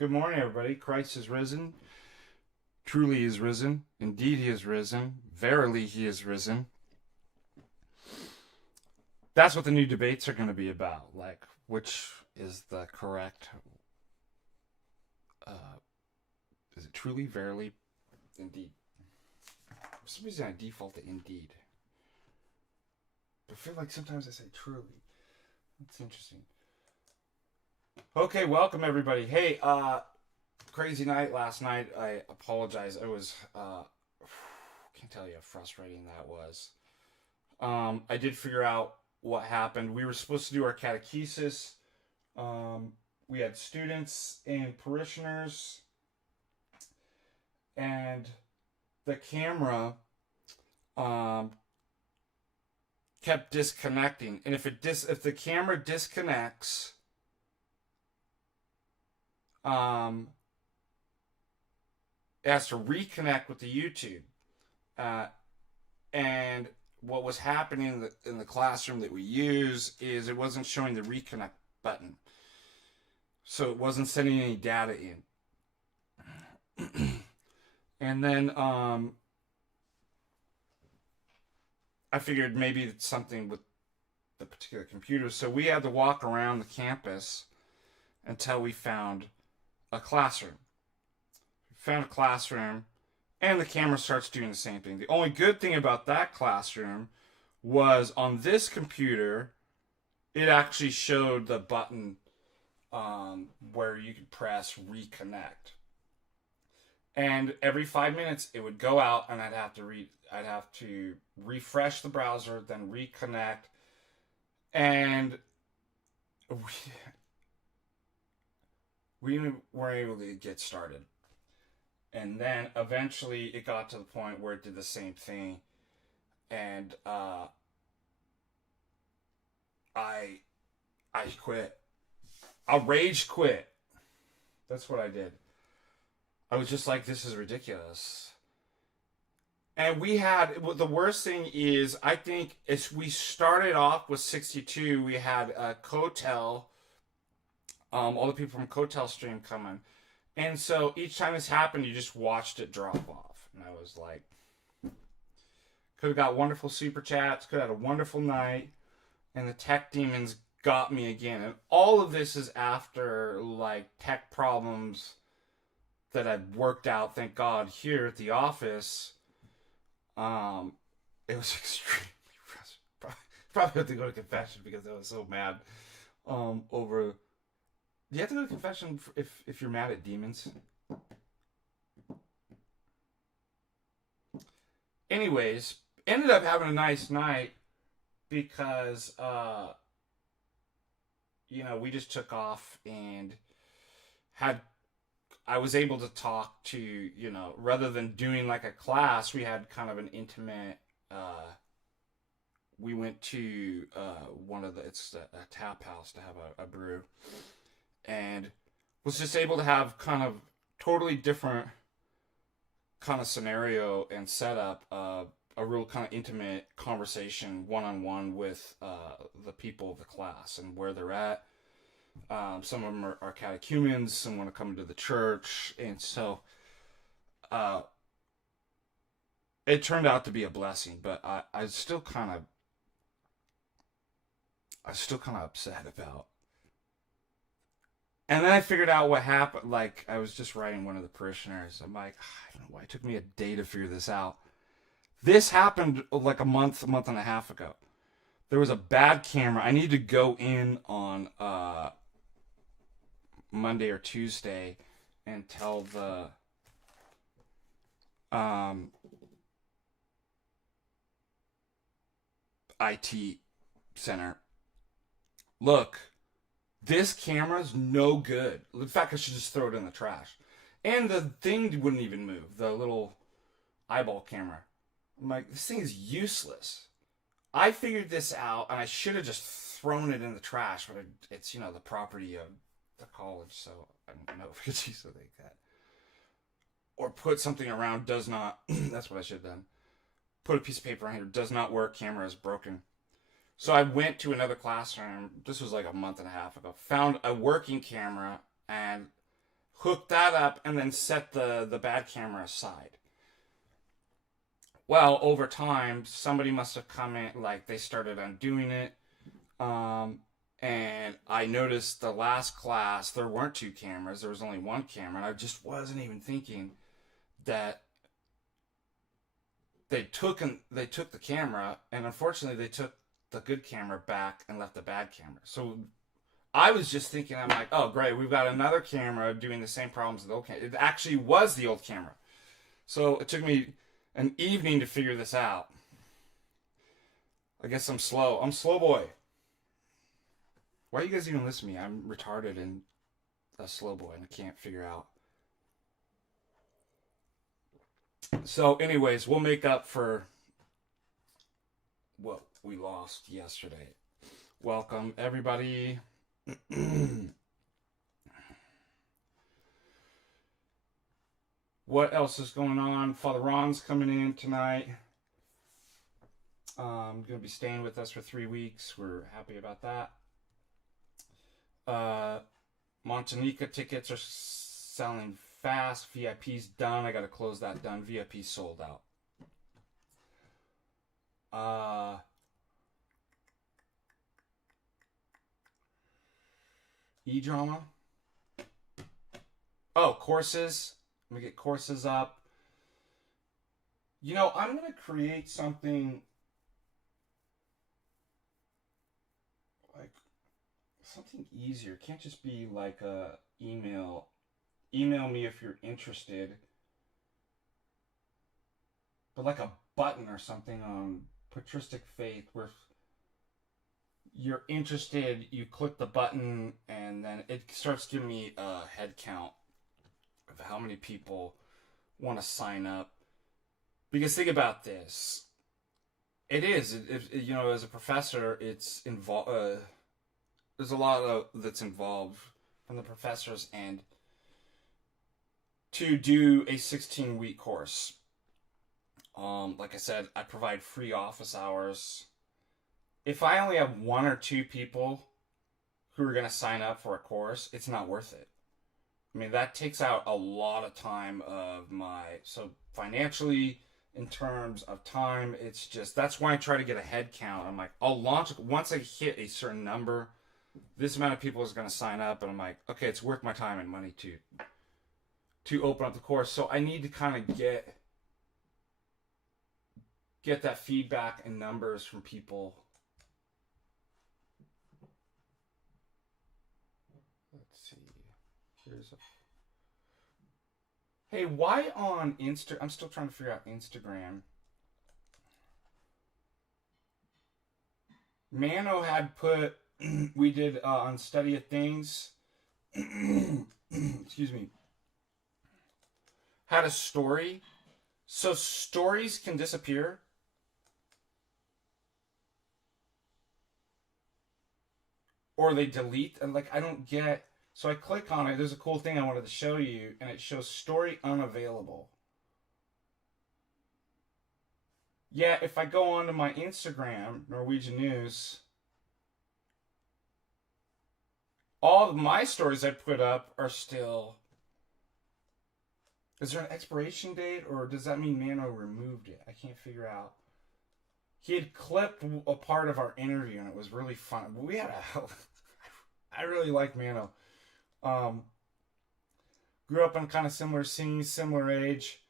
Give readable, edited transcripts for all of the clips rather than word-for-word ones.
Good morning, everybody. Christ is risen. Truly he is risen. Indeed he is risen. Verily he is risen. That's what the new debates are going to be about. Like, which is the correct... is it truly, verily, indeed? For some reason I default to indeed. I feel like sometimes I say truly. That's interesting. Okay, welcome everybody. Hey, crazy night last night. I apologize. It was, can't tell you how frustrating that was. I did figure out what happened. We were supposed to do our catechesis. We had students and parishioners, and the camera kept disconnecting. And if the camera disconnects, it has to reconnect with the YouTube. And what was happening in the classroom that we use is it wasn't showing the reconnect button. So it wasn't sending any data in. And then I figured maybe it's something with the particular computer. So we had to walk around the campus until we found a classroom. We found a classroom, and the camera starts doing the same thing. The only good thing about that classroom was on this computer, it actually showed the button where you could press reconnect. And every 5 minutes, it would go out, and I'd have to refresh the browser, then reconnect, and we weren't able to get started. And then eventually, it got to the point where it did the same thing, and I quit. I rage quit. That's what I did. I was just like, this is ridiculous. And we had, the worst thing is, I think, we started off with 62. We had Cotel, all the people from Cotel stream coming. And so each time this happened, you just watched it drop off. And I was like, could have got wonderful super chats, could have had a wonderful night. And the tech demons got me again. And all of this is after, like, tech problems that I'd worked out, thank God, here at the office. It was extremely frustrating. Probably have to go to confession because I was so mad over... Do you have to go to confession if you're mad at demons? Anyways, ended up having a nice night because, we just took off and I was able to talk to, rather than doing like a class, we had kind of an intimate, we went to it's a tap house to have a brew, and was just able to have kind of totally different kind of scenario and setup, a real kind of intimate conversation one-on-one with the people of the class and where they're at. Some of them are catechumens, some want to come into the church, and so it turned out to be a blessing, but I was still kind of upset about. And then I figured out what happened. Like, I was just writing one of the parishioners. I'm like, I don't know why it took me a day to figure this out. This happened like a month and a half ago. There was a bad camera. I need to go in on Monday or Tuesday and tell the IT center, look, this camera's no good. In fact, I should just throw it in the trash. And the thing wouldn't even move, the little eyeball camera. I'm like, this thing is useless. I figured this out, and I should have just thrown it in the trash, but it's, the property of the college, so I don't know if we could use something like that. Or put something around, does not, that's what I should have done. Put a piece of paper on here, does not work, camera is broken. So I went to another classroom, this was like a month and a half ago, found a working camera, and hook that up, and then set the bad camera aside. Well, over time, somebody must have come in, like they started undoing it. And I noticed the last class, there weren't two cameras, there was only one camera. And I just wasn't even thinking that they took the camera, and unfortunately they took the good camera back and left the bad camera. So I was just thinking, I'm like, oh great, we've got another camera doing the same problems as the old camera. It actually was the old camera. So it took me an evening to figure this out. I guess I'm slow. I'm slow boy. Why do you guys even listen to me? I'm retarded and a slow boy, and I can't figure out. So anyways, we'll make up for what we lost yesterday. Welcome, everybody. What else is going on? Father Ron's coming in tonight. Going to be staying with us for 3 weeks. We're happy about that. MontaNika tickets are selling fast. VIP's done. I got to close that done. VIP sold out. E-drama. Oh, courses. Let me get courses up. You know, I'm going to create something like something easier. It can't just be like a email. Email me if you're interested. But like a button or something on Patristic Faith where you're interested, you click the button, and then it starts giving me a head count of how many people want to sign up. Because think about this. It is, you know, as a professor, it's involved. There's a lot that's involved from the professor's end to do a 16-week course. Like I said, I provide free office hours. If I only have 1 or 2 people who are going to sign up for a course, it's not worth it. I mean, that takes out a lot of time of my... So financially, in terms of time, it's just... That's why I try to get a head count. I'm like, I'll launch... Once I hit a certain number, this amount of people is going to sign up, and I'm like, okay, it's worth my time and money to open up the course. So I need to kind of get that feedback and numbers from people. Let's see. Here's a... Hey, why on Insta... I'm still trying to figure out Instagram. Mano had put... we did on Study of Things. Excuse me. Had a story. So stories can disappear. Or they delete. And like, I don't get... So I click on it. There's a cool thing I wanted to show you. And it shows story unavailable. Yeah, if I go onto my Instagram, Norwegian News... all of my stories I put up are still... Is there an expiration date, or does that mean Mano removed it? I can't figure out. He had clipped a part of our interview, and it was really fun. But we had a... I really like Mano. Grew up in kind of similar scenes, similar age,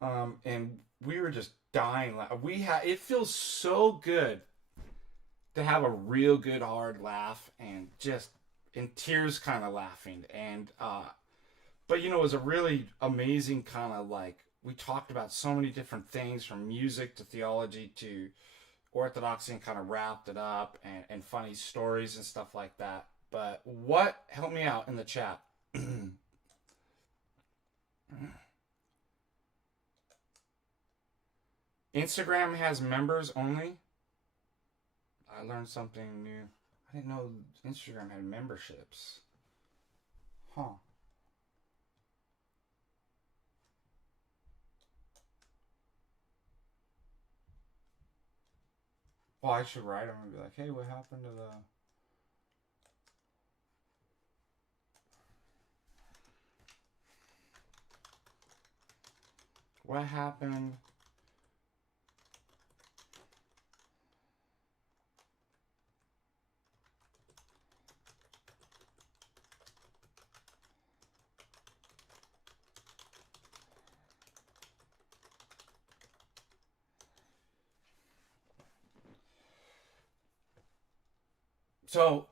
and we were just dying. It feels so good to have a real good hard laugh, and just in tears kind of laughing. And but you know, it was a really amazing kind of like, we talked about so many different things, from music to theology to orthodoxy, and kind of wrapped it up, and funny stories and stuff like that. But what, help me out in the chat. Instagram has members only? I learned something new. I didn't know Instagram had memberships. Huh. Well, I should write them and be like, hey, what happened to the... What happened? So,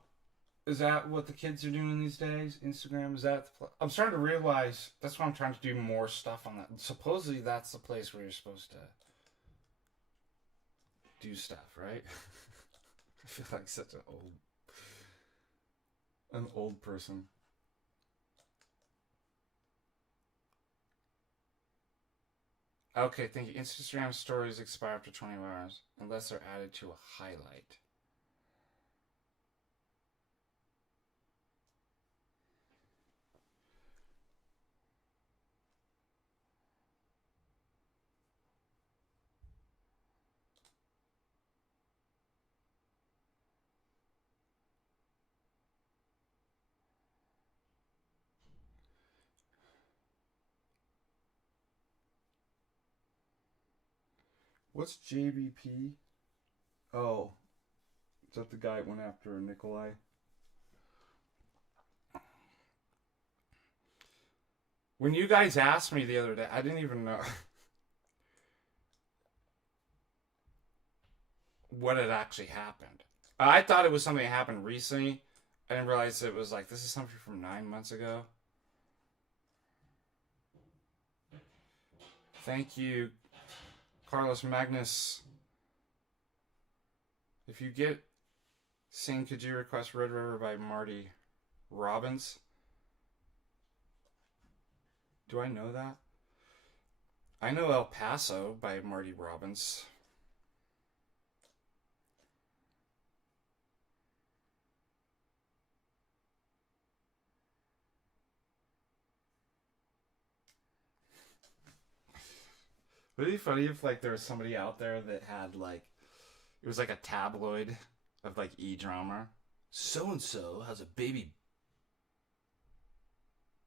is that what the kids are doing these days? Instagram? Is that I'm starting to realize that's why I'm trying to do more stuff on that. Supposedly that's the place where you're supposed to do stuff, right? I feel like such an old person. Okay, thank you. Instagram stories expire after 24 hours unless they're added to a highlight. What's JBP? Oh, is that the guy that went after Nikolai? When you guys asked me the other day, I didn't even know what had actually happened. I thought it was something that happened recently. I didn't realize it was like, this is something from 9 months ago. Thank you, Carlos Magnus. If you get Sing, could you request Red River by Marty Robbins? Do I know that? I know El Paso by Marty Robbins. Would it be funny if like there was somebody out there that had like it was like a tabloid of like e-drama. So and so has a baby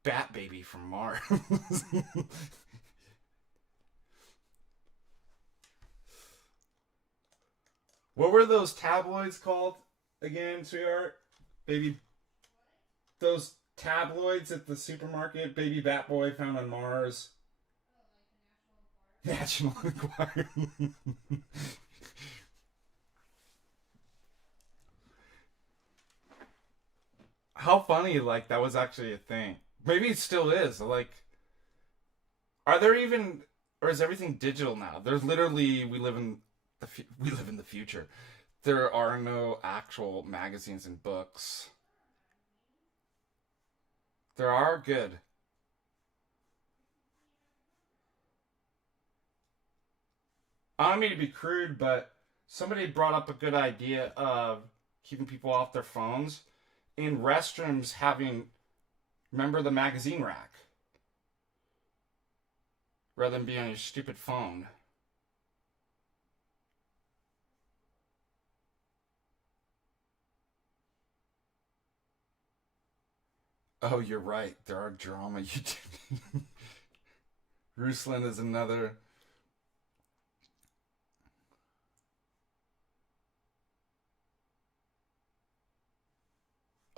bat baby from Mars. What were those tabloids called again, sweetheart? Baby, those tabloids at the supermarket. Baby bat boy found on Mars. National Enquirer. How funny! Like that was actually a thing. Maybe it still is. Like, are there even, or is everything digital now? There's literally we live in the future. There are no actual magazines and books. There are good. I don't mean to be crude, but somebody brought up a good idea of keeping people off their phones in restrooms having, remember the magazine rack rather than being on your stupid phone. Oh, you're right. There are drama. You did. Ruslan is another.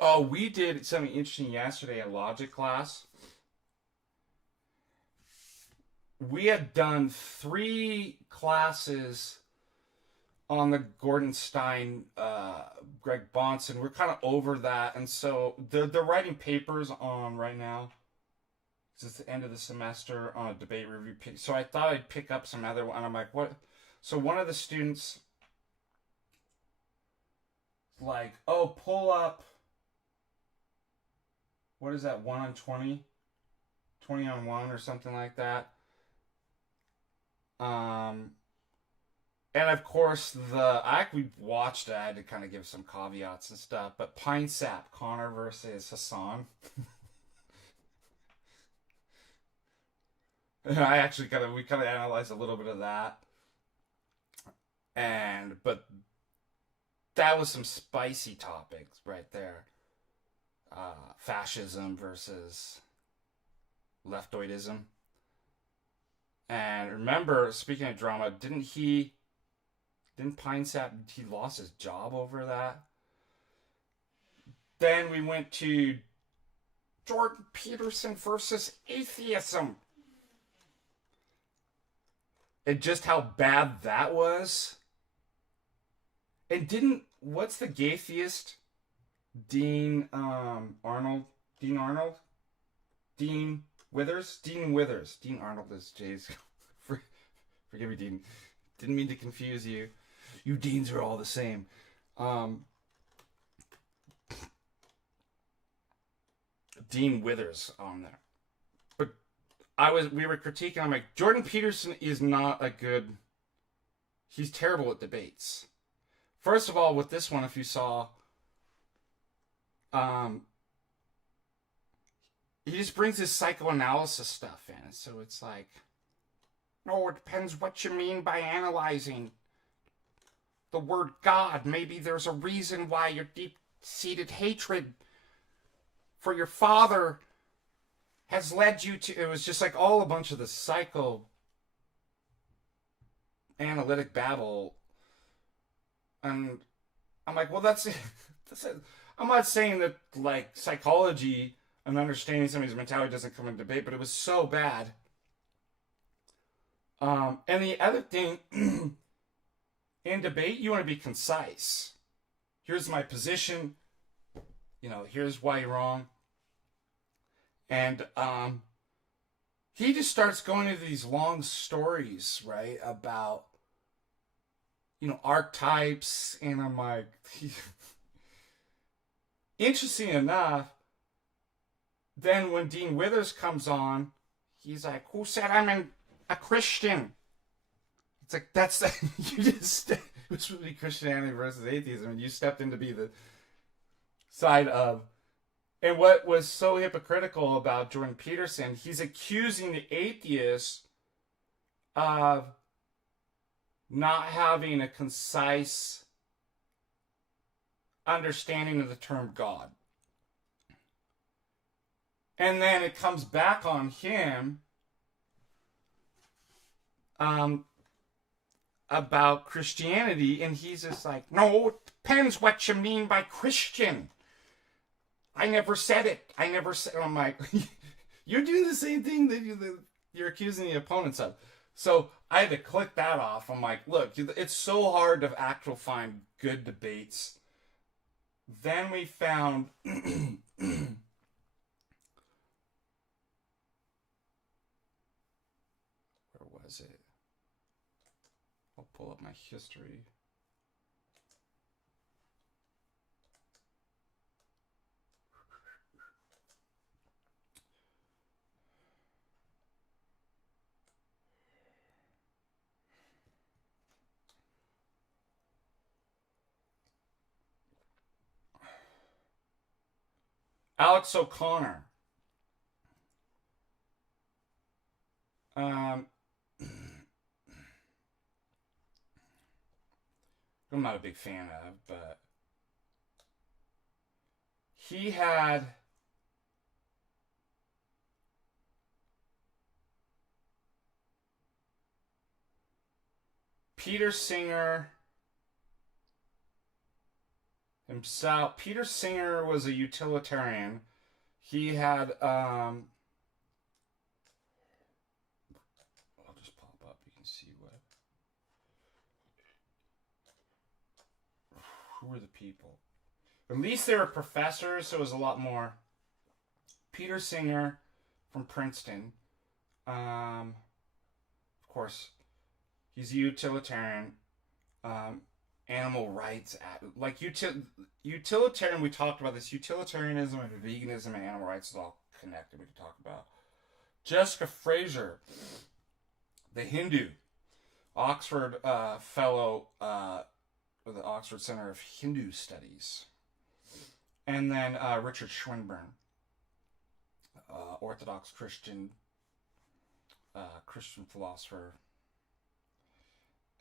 Oh, we did something interesting yesterday in logic class. We had done 3 classes on the Gordon Stein, Greg Bonson. We're kind of over that, and so they're writing papers on right now. It's the end of the semester on a debate review. So I thought I'd pick up some other one. And I'm like, what? So one of the students, like, oh, pull up. What is that? 1 on 20, 20 on 1, or something like that. Um, and of course, we watched it. I had to kind of give some caveats and stuff. But Pine Sap, Connor versus Hassan. I actually we kind of analyzed a little bit of that, but that was some spicy topics right there. Fascism versus leftoidism, And remember, speaking of drama, didn't Pine Sap, he lost his job over that? Then we went to Jordan Peterson versus atheism. And just how bad that was. And what's the gaytheist? Dean Arnold? Dean Withers? Dean Withers. Dean Arnold is Jay's. Forgive me, Dean. Didn't mean to confuse you. You Deans are all the same. Dean Withers on there. But we were critiquing, I'm like, Jordan Peterson is not a good, he's terrible at debates. First of all, with this one, if you saw, he just brings his psychoanalysis stuff in. So it's like, no, it depends what you mean by analyzing the word God. Maybe there's a reason why your deep-seated hatred for your father has led you to... It was just like a bunch of the psychoanalytic babble. And I'm like, well, that's it. I'm not saying that, like, psychology and understanding somebody's mentality doesn't come into debate, but it was so bad. And the other thing, in debate, you want to be concise. Here's my position. Here's why you're wrong. And he just starts going into these long stories, right, about, archetypes. And I'm like, interesting enough, then when Dean Withers comes on, he's like, who said I'm a Christian? It's like, you just, it was really Christianity versus atheism, and you stepped in to be the side of. And what was so hypocritical about Jordan Peterson, he's accusing the atheists of not having a concise understanding of the term God. And then it comes back on him about Christianity, and he's just like, no, it depends what you mean by Christian. I never said it. I'm like, you're doing the same thing that you're accusing the opponents of. So I had to click that off. I'm like, look, it's so hard to find good debates. Then we found... Where was it? I'll pull up my history. Alex O'Connor. I'm not a big fan of, but he had Peter Singer himself. Peter Singer was a utilitarian. He had I'll just pop up, you can see who were the people. At least they were professors, so it was a lot more. Peter Singer from Princeton. Of course, he's a utilitarian. Animal rights, like utilitarian, we talked about this. Utilitarianism and veganism and animal rights is all connected. We can talk about Jessica Fraser, the Hindu, Oxford fellow with the Oxford Center of Hindu Studies, and then Richard Swinburne, Orthodox Christian philosopher,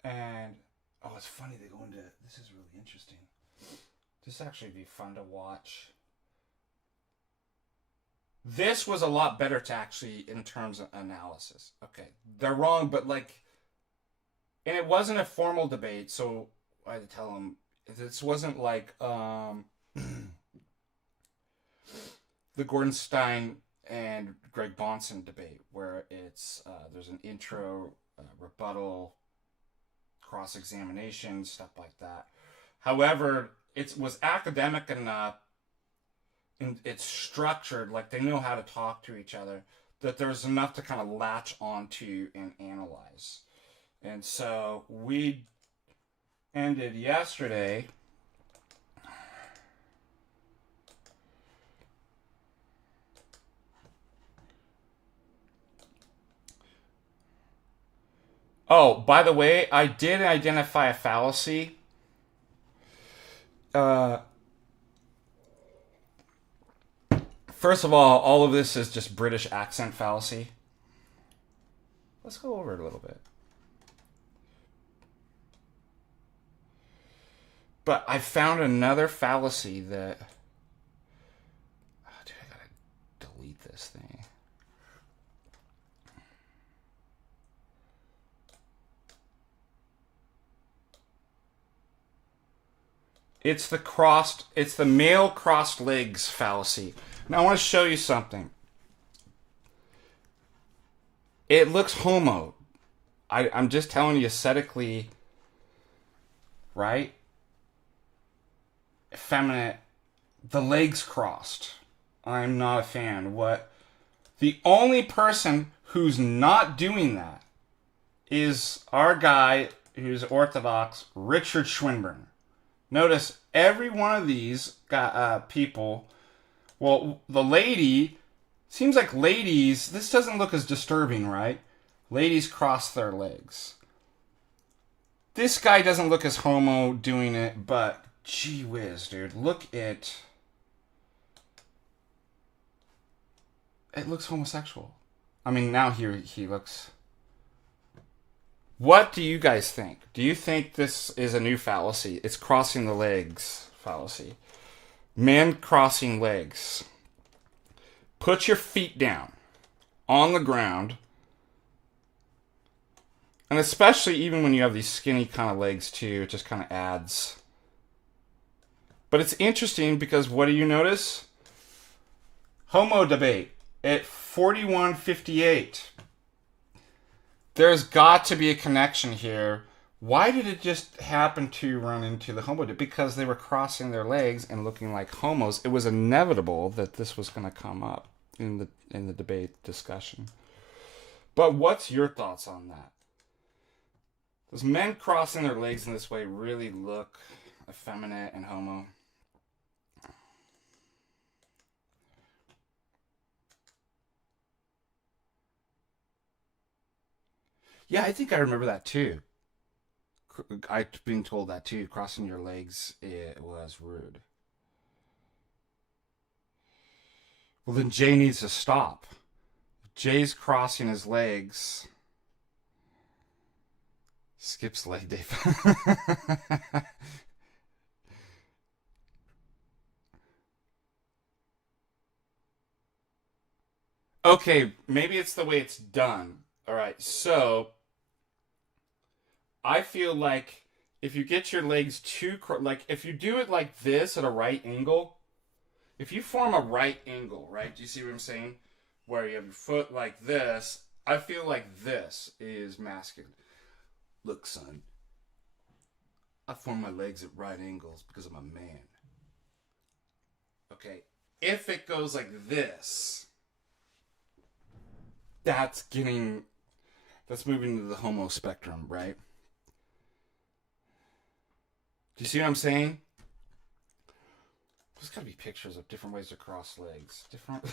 and. Oh, it's funny they go into... This is really interesting. This actually be fun to watch. This was a lot better to actually, in terms of analysis. Okay, they're wrong, but like, and it wasn't a formal debate, so I had to tell them this wasn't like the Gordon Stein and Greg Bonson debate, where it's there's an intro, rebuttal, cross examination, stuff like that. However, it was academic enough and it's structured, like they know how to talk to each other, that there's enough to kind of latch onto and analyze. And so we ended yesterday. Oh, by the way, I did identify a fallacy. Uh, First of all of this is just British accent fallacy. Let's go over it a little bit. But I found another fallacy that. Oh, dude, I gotta delete this thing. It's the male crossed legs fallacy. Now I want to show you something. It looks homo. I'm just telling you aesthetically, right? Effeminate. The legs crossed. I'm not a fan. What? The only person who's not doing that is our guy who's Orthodox, Richard Swinburne. Notice every one of these people. Well, the lady seems like ladies. This doesn't look as disturbing, right? Ladies cross their legs. This guy doesn't look as homo doing it, but gee whiz, dude, look at. It looks homosexual. I mean, now he looks. What do you guys think? Do you think this is a new fallacy? It's crossing the legs fallacy. Men crossing legs. Put your feet down on the ground. And especially even when you have these skinny kind of legs too, it just kind of adds. But it's interesting because what do you notice? Homo debate at 4158. There's got to be a connection here. Why did it just happen to run into the homo? Because they were crossing their legs and looking like homos. It was inevitable that this was going to come up in the debate discussion. But what's your thoughts on that? Does men crossing their legs in this way really look effeminate and homo? Yeah, I think I remember that too. I've been told that too. Crossing your legs, it was rude. Well, then Jay needs to stop. Jay's crossing his legs. Skips leg day. Okay, maybe it's the way it's done. All right, so I feel like if you get your legs like if you do it like this at a right angle, if you form a right angle, right? Do you see what I'm saying? Where you have your foot like this, I feel like this is masculine. Look, son, I form my legs at right angles because I'm a man. Okay, if it goes like this, that's moving to the homo spectrum, right? Do you see what I'm saying? There's got to be pictures of different ways to cross legs. Different.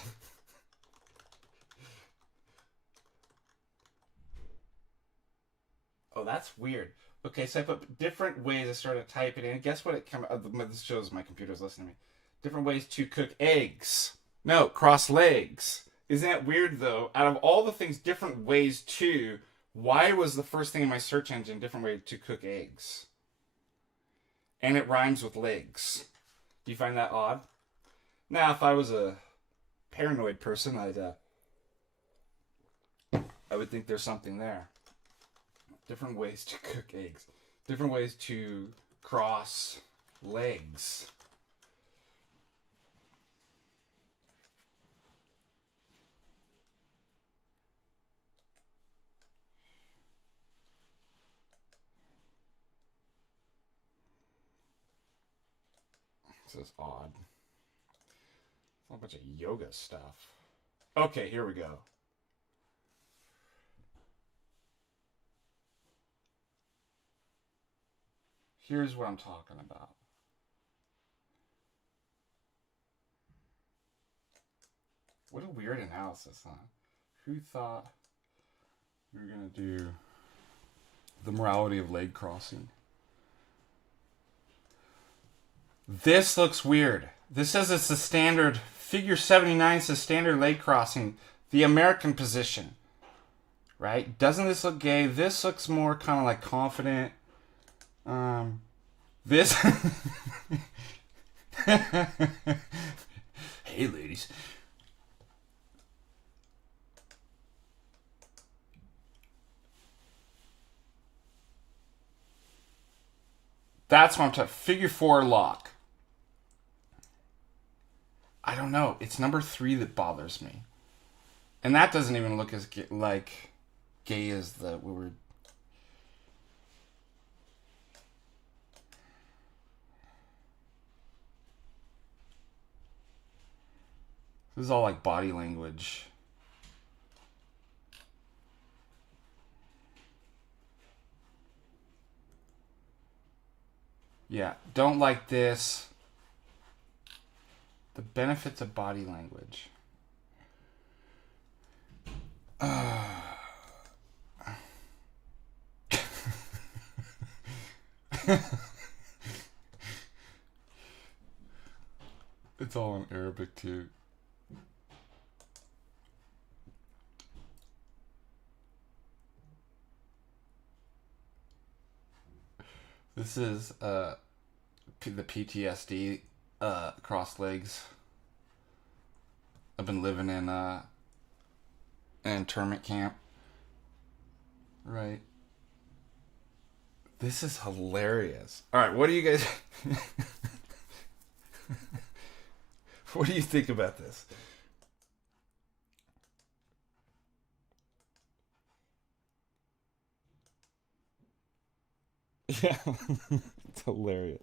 Oh, that's weird. Okay, so I put different ways. I started typing in. Guess what? It came. This shows my computer's listening to me. Different ways to cook eggs. No, cross legs. Isn't that weird though? Out of all the things, different ways to. Why was the first thing in my search engine different way to cook eggs? And it rhymes with legs. Do you find that odd? Now, if I was a paranoid person, I would think there's something there. Different ways to cook eggs. Different ways to cross legs. This is odd. It's a bunch of yoga stuff. Okay, here we go. Here's what I'm talking about. What a weird analysis, huh? Who thought we were going to do the morality of leg crossing? This looks weird. This says it's the standard, figure 79 says standard leg crossing, the American position. Right? Doesn't this look gay? This looks more kind of like confident. This... Hey, ladies. That's what I'm talking. Figure 4 lock. I don't know. It's number 3 that bothers me. And that doesn't even look as gay as the... we were... This is all like body language. Yeah, don't like this. The benefits of body language. It's all in Arabic too. This is the PTSD cross legs. I've been living in an internment camp. Right. This is hilarious. All right, what do you guys... What do you think about this? Yeah, it's hilarious.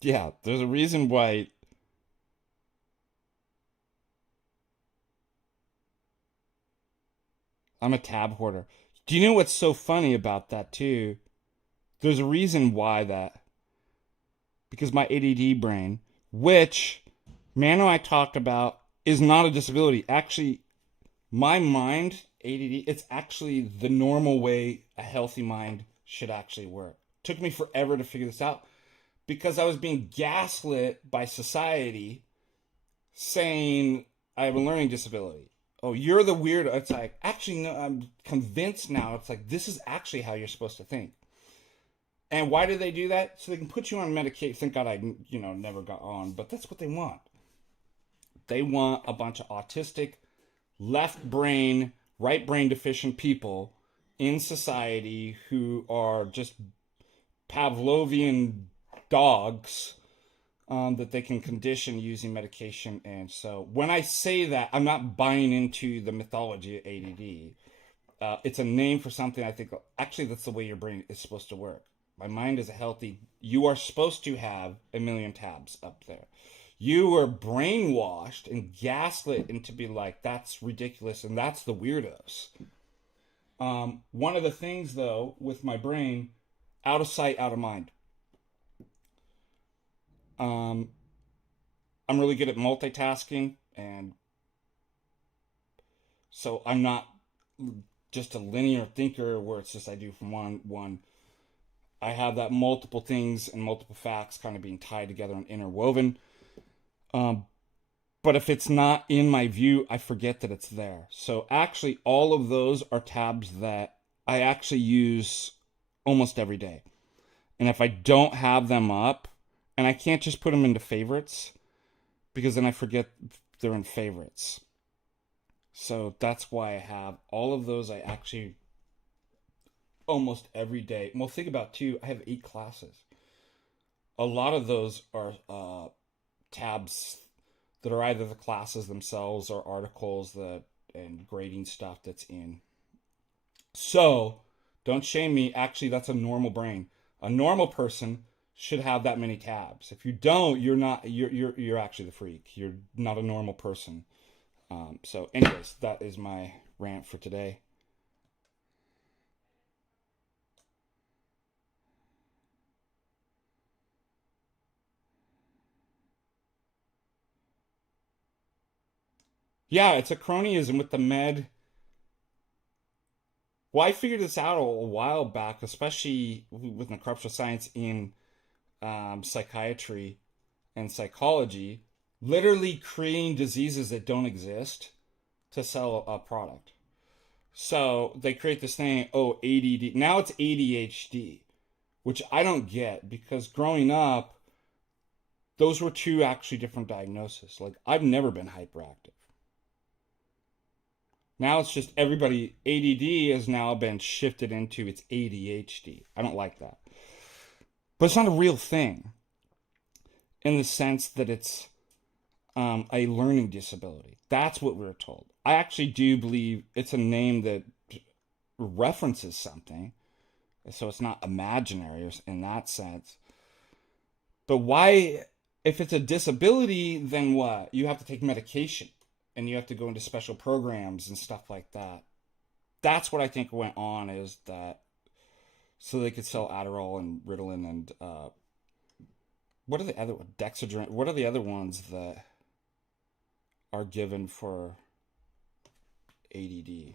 Yeah, there's a reason why. I'm a tab hoarder. Do you know what's so funny about that too? There's a reason why that. Because my ADD brain, which Mano I talked about, is not a disability. Actually, my mind, ADD, it's actually the normal way a healthy mind should actually work. Took me forever to figure this out because I was being gaslit by society saying I have a learning disability. Oh, you're the weirdo. It's like, actually, no, I'm convinced now. It's like, this is actually how you're supposed to think. And why do they do that? So they can put you on medication. Thank God I, never got on, but that's what they want. They want a bunch of autistic, left brain, right brain deficient people in society who are just Pavlovian dogs that they can condition using medication. And so when I say that, I'm not buying into the mythology of ADD. It's a name for something I think, actually, that's the way your brain is supposed to work. My mind is a healthy, you are supposed to have a million tabs up there. You were brainwashed and gaslit into be like, that's ridiculous and that's the weirdos. One of the things, though, with my brain, out of sight, out of mind. I'm really good at multitasking, and so I'm not just a linear thinker where it's just I do from one. I have that multiple things and multiple facts kind of being tied together and interwoven. But if it's not in my view, I forget that it's there. So actually, all of those are tabs that I actually use almost every day. And if I don't have them up, and I can't just put them into favorites, because then I forget they're in favorites. So that's why I have all of those. I actually almost every day. Well, think about too. I have 8 classes. A lot of those are tabs that are either the classes themselves or articles that and grading stuff that's in. So don't shame me. Actually, that's a normal brain. A normal person should have that many tabs. If you don't, you're not. You're actually the freak. You're not a normal person. So, anyways, that is my rant for today. Yeah, it's a cronyism with the med. Well, I figured this out a while back, especially with my corruptional science in psychiatry and psychology, literally creating diseases that don't exist to sell a product. So they create this thing, oh, ADD. Now it's ADHD, which I don't get because growing up, those were 2 actually different diagnoses. Like, I've never been hyperactive. Now it's just everybody, ADD has now been shifted into its ADHD. I don't like that. But it's not a real thing in the sense that it's a learning disability. That's what we're told. I actually do believe it's a name that references something, so it's not imaginary in that sense. But why, if it's a disability, then what? You have to take medication and you have to go into special programs and stuff like that. That's what I think went on, is that so they could sell Adderall and Ritalin and what are the other Dexedrine? What are the other ones that are given for ADD?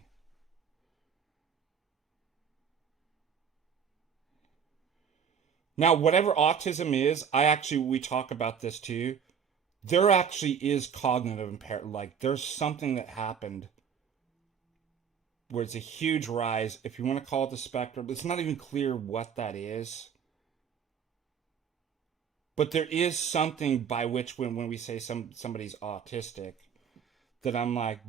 Now, whatever autism is, we talk about this too. There actually is cognitive impairment. Like, there's something that happened where it's a huge rise. If you want to call it the spectrum, it's not even clear what that is. But there is something by which when we say somebody's autistic, that I'm like,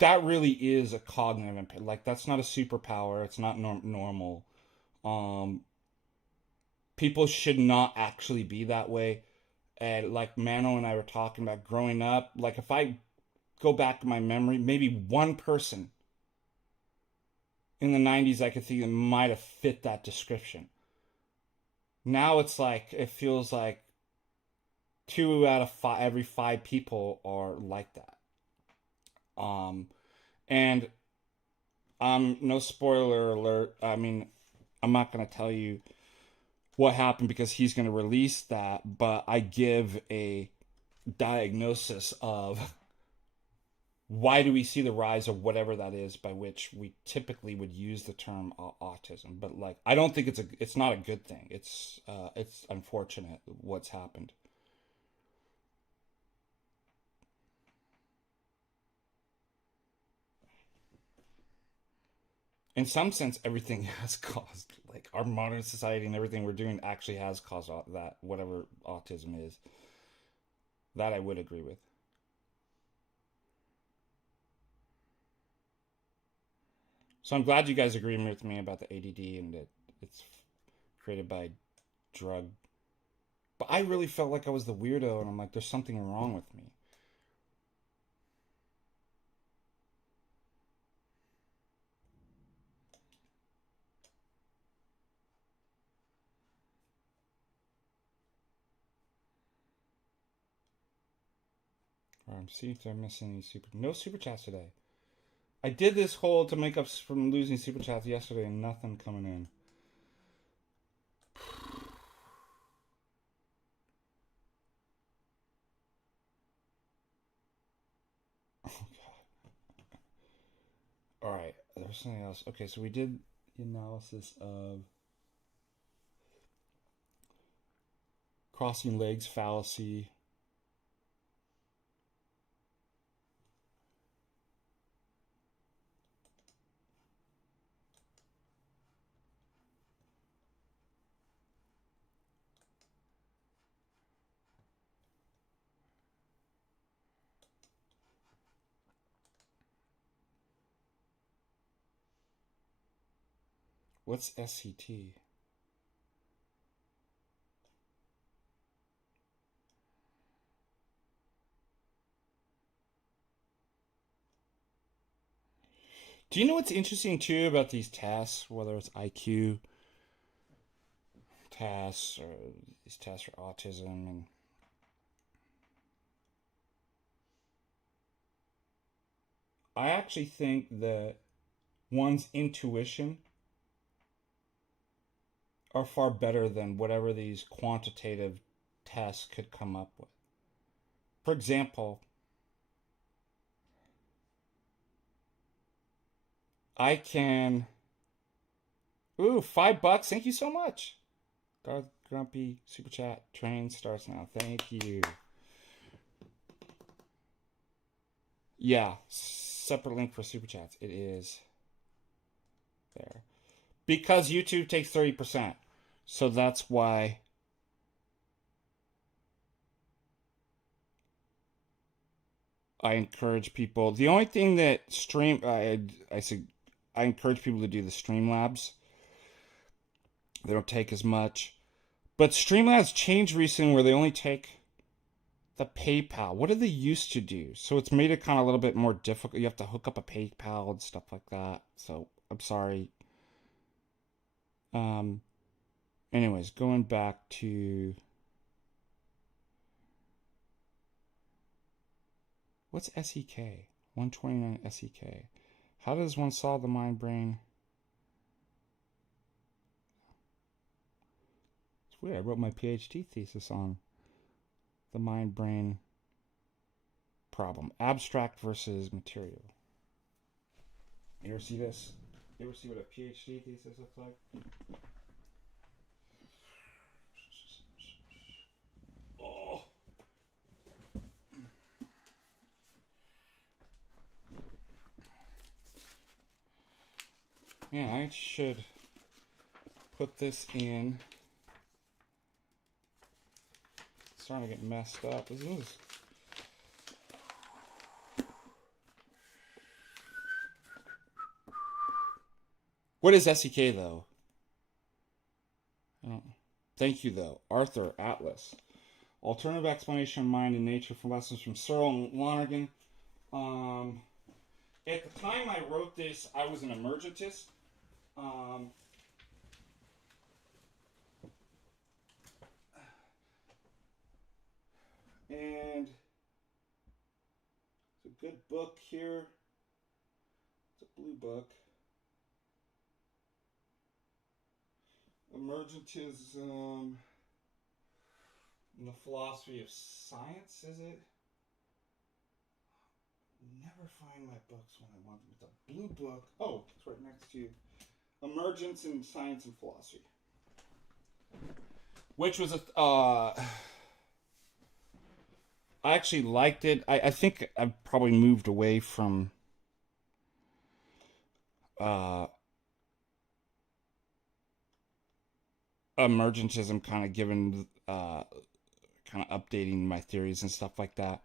that really is a cognitive impairment. Like, that's not a superpower. It's not normal. People should not actually be that way. And like Mano and I were talking about growing up, like if I go back to my memory, maybe one person in the 90s I could think that might have fit that description. Now it's like, it feels like 2 out of 5, every 5 people are like that. And no spoiler alert. I mean, I'm not going to tell you what happened because he's going to release that, but I give a diagnosis of why do we see the rise of whatever that is by which we typically would use the term autism. But like, I don't think it's not a good thing. It's unfortunate what's happened. In some sense, everything has caused, like, our modern society and everything we're doing actually has caused that, whatever autism is. That I would agree with. So I'm glad you guys agree with me about the ADD and that it's created by drug. But I really felt like I was the weirdo, and I'm like, there's something wrong with me. See if I'm missing any no super chats today. I did this whole to make up from losing super chats yesterday, and nothing coming in. Oh god. All right, there's something else. Okay, so we did the analysis of crossing legs fallacy. What's SCT? Do you know what's interesting too about these tests, whether it's IQ tests or these tests for autism, and I actually think that one's intuition are far better than whatever these quantitative tests could come up with. For example, I can... Ooh, $5. Thank you so much. Darth Grumpy, Super Chat, train starts now. Thank you. Yeah, separate link for Super Chats. It is there. Because YouTube takes 30%. So that's why I encourage people. The only thing that I encourage people to do the Streamlabs. They don't take as much. But Streamlabs changed recently where they only take the PayPal. What did they used to do? So it's made it kind of a little bit more difficult. You have to hook up a PayPal and stuff like that. So I'm sorry. Anyways, going back to... What's SEK? 129 SEK. How does one solve the mind-brain? It's weird. I wrote my PhD thesis on the mind-brain problem. Abstract versus material. You ever see this? You ever see what a PhD thesis looks like? Oh. Yeah, I should put this in. It's starting to get messed up. This is... What is SEK though? Thank you though. Arthur Atlas. Alternative explanation of mind and nature from lessons from Searle and Lonergan. At the time I wrote this, I was an emergentist. And it's a good book here. It's a blue book. Emergentism and the philosophy of science, is it? Never find my books when I want them. It's a blue book. Oh, it's right next to you. Emergence in Science and Philosophy. Which was I actually liked it. I think I've probably moved away from emergentism, kind of given kind of updating my theories and stuff like that.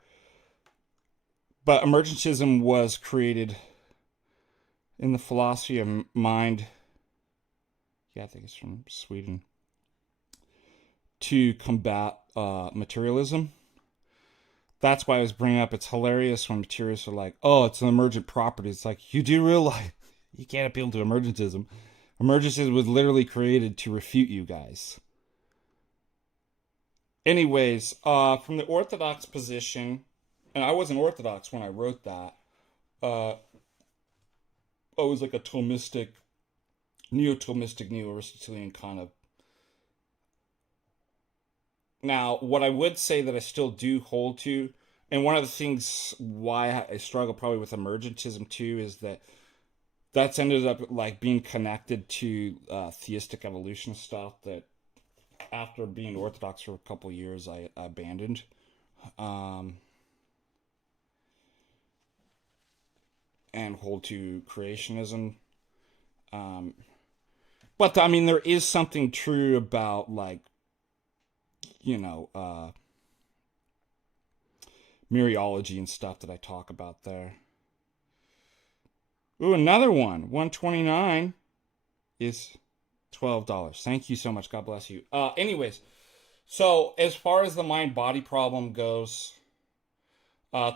But emergentism was created in the philosophy of mind. Yeah, I think it's from Sweden. To combat materialism. That's why I was bringing up, it's hilarious when materialists are like, oh, it's an emergent property. It's like, you do realize you can't appeal to emergentism. Emergentism was literally created to refute you guys. Anyways, from the Orthodox position, and I wasn't Orthodox when I wrote that. I was like a Thomistic, Neo-Thomistic, Neo-Aristotelian kind of. Now, what I would say that I still do hold to, and one of the things why I struggle probably with emergentism too, is that that's ended up like being connected to theistic evolution stuff that after being Orthodox for a couple years I abandoned. And hold to creationism. But I mean, there is something true about, like, you know, Mariology and stuff that I talk about there. Ooh, another one. 129 is $12. Thank you so much. God bless you. Anyways, so as far as the mind-body problem goes,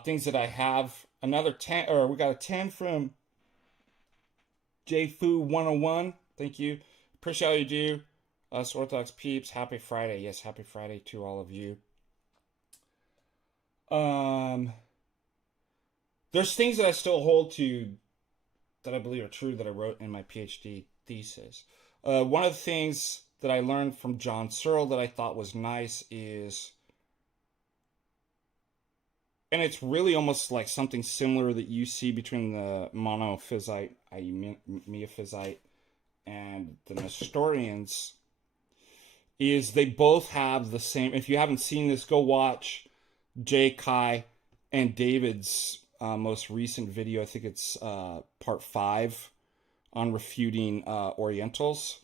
things that I have, another 10, or we got a 10 from JFu101. Thank you. Appreciate all you do. Us Orthodox peeps, happy Friday. Yes, happy Friday to all of you. There's things that I still hold to that I believe are true that I wrote in my PhD thesis. One of the things that I learned from John Searle that I thought was nice is, and it's really almost like something similar that you see between the monophysite, i.e. Miaphysite, and the Nestorians, is they both have the same. If you haven't seen this, go watch Jay, Kai, and David's most recent video. I think it's part 5 on refuting Orientals.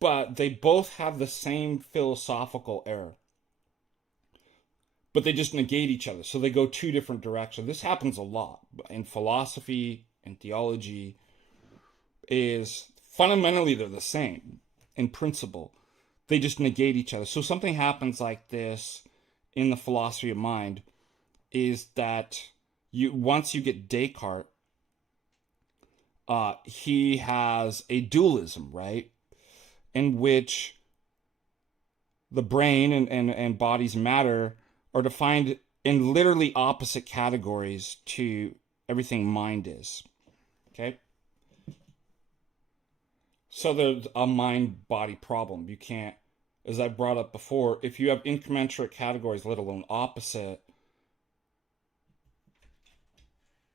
But they both have the same philosophical error. But they just negate each other. So they go two different directions. This happens a lot in philosophy and theology. Is fundamentally they're the same in principle. They just negate each other. So something happens like this in the philosophy of mind is that once you get Descartes, he has a dualism, right? In which the brain and body's matter are defined in literally opposite categories to everything mind is. Okay? So there's a mind-body problem. You can't, as I brought up before, if you have incommensurate categories, let alone opposite,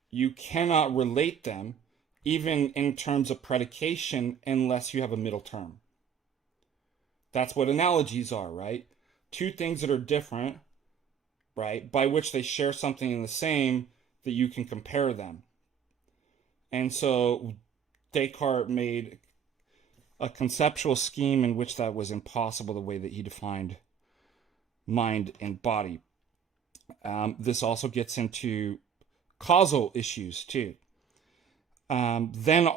you cannot relate them, even in terms of predication, unless you have a middle term. That's what analogies are, right? Two things that are different, right, by which they share something in the same, that you can compare them. And so Descartes made a conceptual scheme in which that was impossible, the way that he defined mind and body. This also gets into causal issues too. Then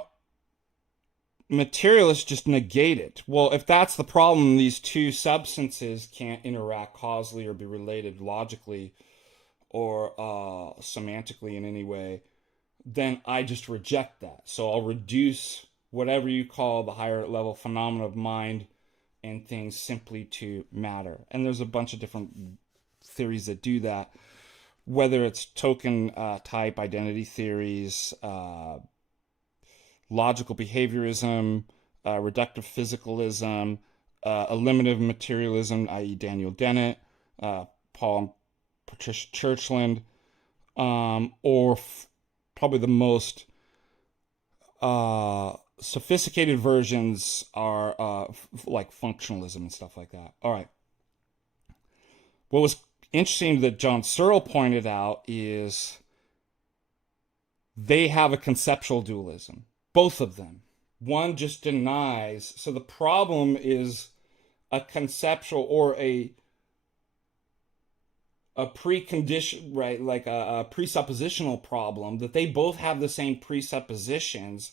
materialists just negate it. Well, if that's the problem, these two substances can't interact causally or be related logically or semantically in any way, then I just reject that. So I'll reduce whatever you call the higher level phenomena of mind and things simply to matter. And there's a bunch of different theories that do that, whether it's token type identity theories, logical behaviorism, reductive physicalism, eliminative materialism, i.e. Daniel Dennett, Paul and Patricia Churchland, or probably the most sophisticated versions are like functionalism and stuff like that. All right. What was interesting that John Searle pointed out is they have a conceptual dualism. Both of them. One just denies. So the problem is a conceptual or a precondition, right? Like a presuppositional problem, that they both have the same presuppositions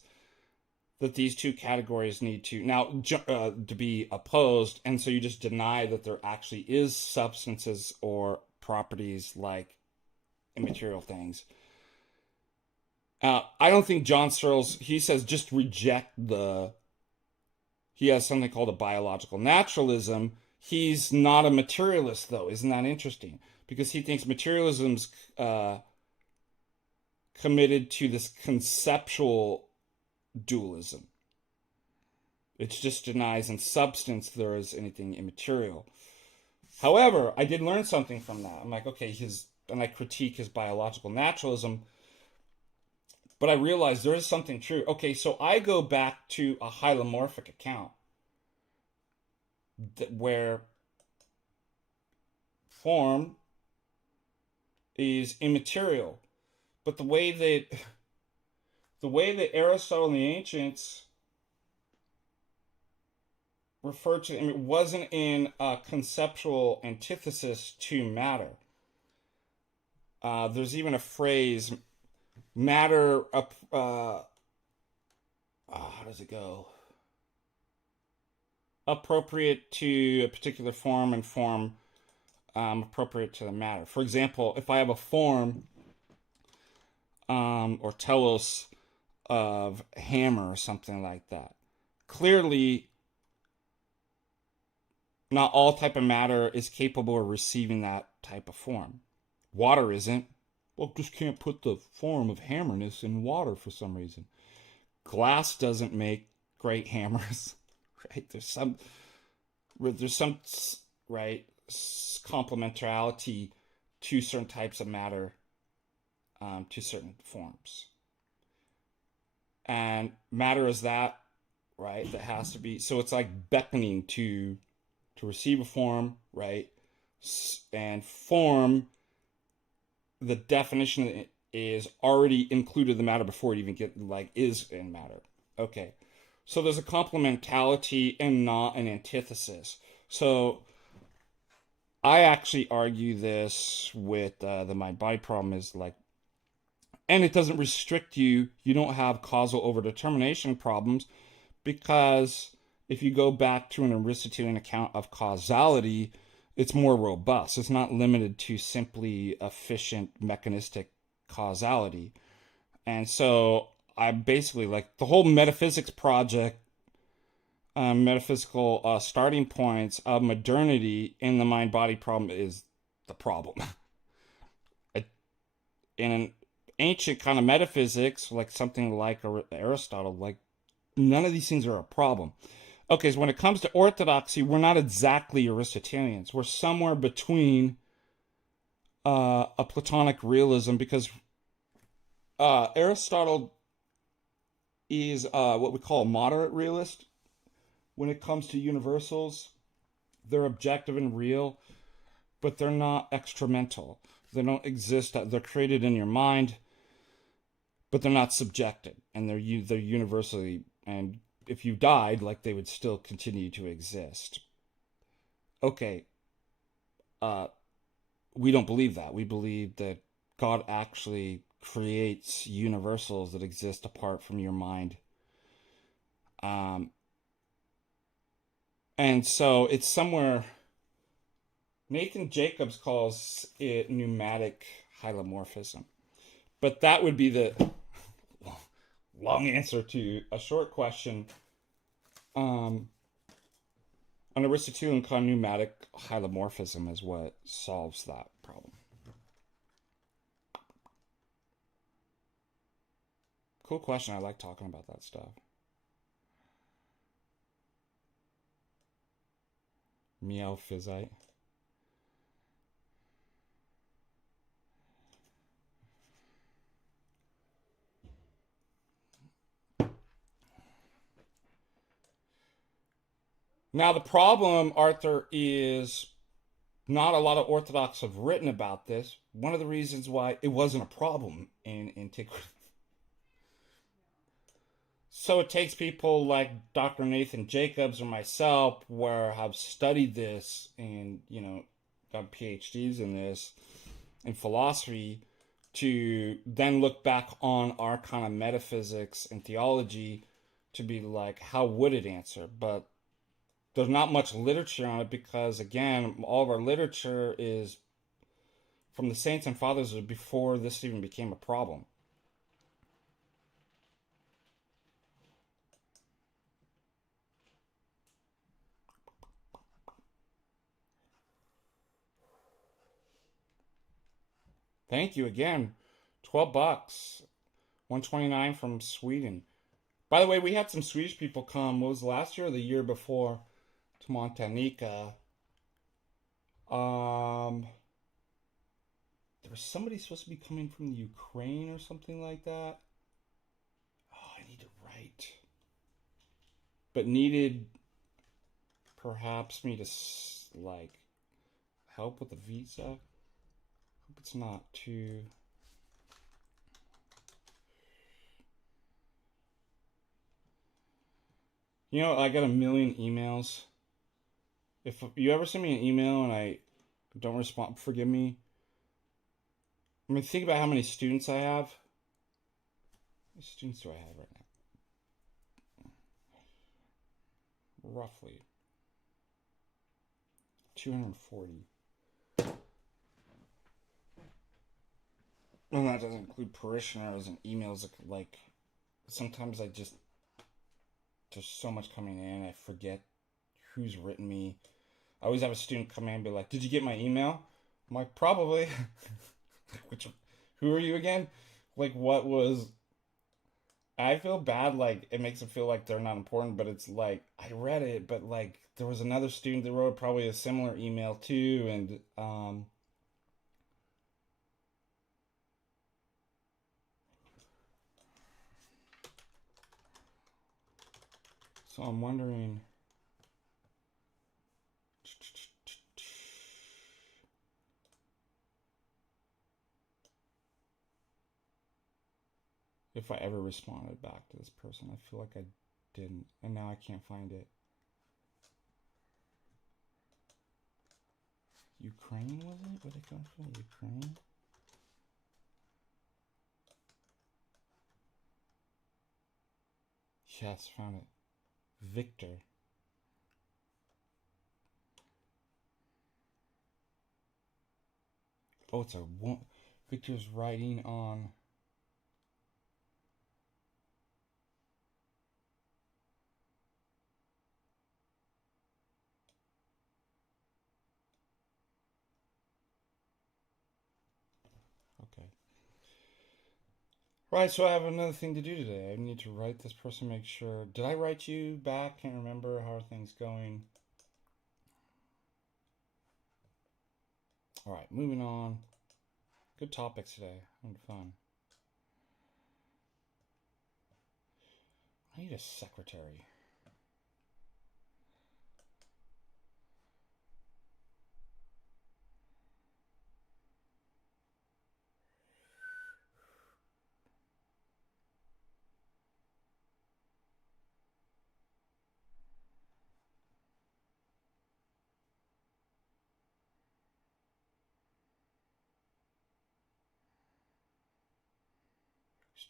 that these two categories need to now to be opposed, and so you just deny that there actually is substances or properties like immaterial things. I don't think John Searle's, he says just reject he has something called a biological naturalism. He's not a materialist, though. Isn't that interesting? Because he thinks materialism's committed to this conceptual dualism. It just denies in substance there is anything immaterial. However, I did learn something from that. I'm like, okay, and I critique his biological naturalism, but I realized there is something true. Okay, so I go back to a hylomorphic account where form is immaterial, but the way that Aristotle and the ancients referred to, it wasn't in a conceptual antithesis to matter. There's even a phrase, matter, how does it go? appropriate to a particular form and form appropriate to the matter. For example, if I have a form or telos of hammer or something like that, clearly not all type of matter is capable of receiving that type of form. Water isn't. Well, just can't put the form of hammerness in water for some reason. Glass doesn't make great hammers, right? There's some right complementarity to certain types of matter, to certain forms, and matter is that, right? That has to be. So it's like beckoning to receive a form, right? And form, the definition is already included the matter before it even is in matter. Okay, so there's a complementarity and not an antithesis. So I actually argue this with the mind-body problem is like, and it doesn't restrict you. You don't have causal overdetermination problems, because if you go back to an Aristotelian account of causality, it's more robust. It's not limited to simply efficient mechanistic causality. And so I basically like the whole metaphysics project, metaphysical starting points of modernity in the mind-body problem is the problem. In an ancient kind of metaphysics, like something like Aristotle, like none of these things are a problem. Okay, so when it comes to orthodoxy, we're not exactly Aristotelians. We're somewhere between a Platonic realism, because Aristotle is what we call a moderate realist. When it comes to universals, they're objective and real, but they're not extramental. They don't exist. They're created in your mind, but they're not subjective, and they're universally, and if you died, like, they would still continue to exist. Okay, we don't believe that. We believe that God actually creates universals that exist apart from your mind. And so it's somewhere, Nathan Jacobs calls it pneumatic hylomorphism. But that would be the long answer to a short question. An Aristotelian kind of pneumatic hylomorphism is what solves that problem. Cool question. I like talking about that stuff. Meophysite. Now, the problem, Arthur, is not a lot of Orthodox have written about this. One of the reasons why it wasn't a problem in antiquity. So it takes people like Dr. Nathan Jacobs or myself, where have studied this and, got PhDs in this, in philosophy, to then look back on our kind of metaphysics and theology to be like, how would it answer? But there's not much literature on it, because, again, all of our literature is from the saints and fathers before this even became a problem. Thank you again. $12. 129 from Sweden. By the way, we had some Swedish people come. What was last year or the year before? To MontaNika. There was somebody supposed to be coming from the Ukraine or something like that. Oh, I need to write. But needed perhaps me to help with the visa. Hope it's not too. I got a million emails. If you ever send me an email and I don't respond, forgive me. I mean, think about how many students I have. How many students do I have right now? Roughly. 240. And that doesn't include parishioners and emails. Like, sometimes there's so much coming in, I forget who's written me. I always have a student come in and be like, did you get my email? I'm like, probably. Who are you again? Like, what was... I feel bad, like, it makes it feel like they're not important, but it's like, I read it, but, like, there was another student that wrote probably a similar email, too, and, so I'm wondering... if I ever responded back to this person. I feel like I didn't, and now I can't find it. Ukraine, was it? Where they come from? Ukraine? Yes, found it. Victor. Oh, it's a one. Victor's writing on... Okay. Right, so I have another thing to do today. I need to write this person, make sure... Did I write you back? Can't remember. How are things going? Alright, moving on. Good topics today. Having fun. I need a secretary.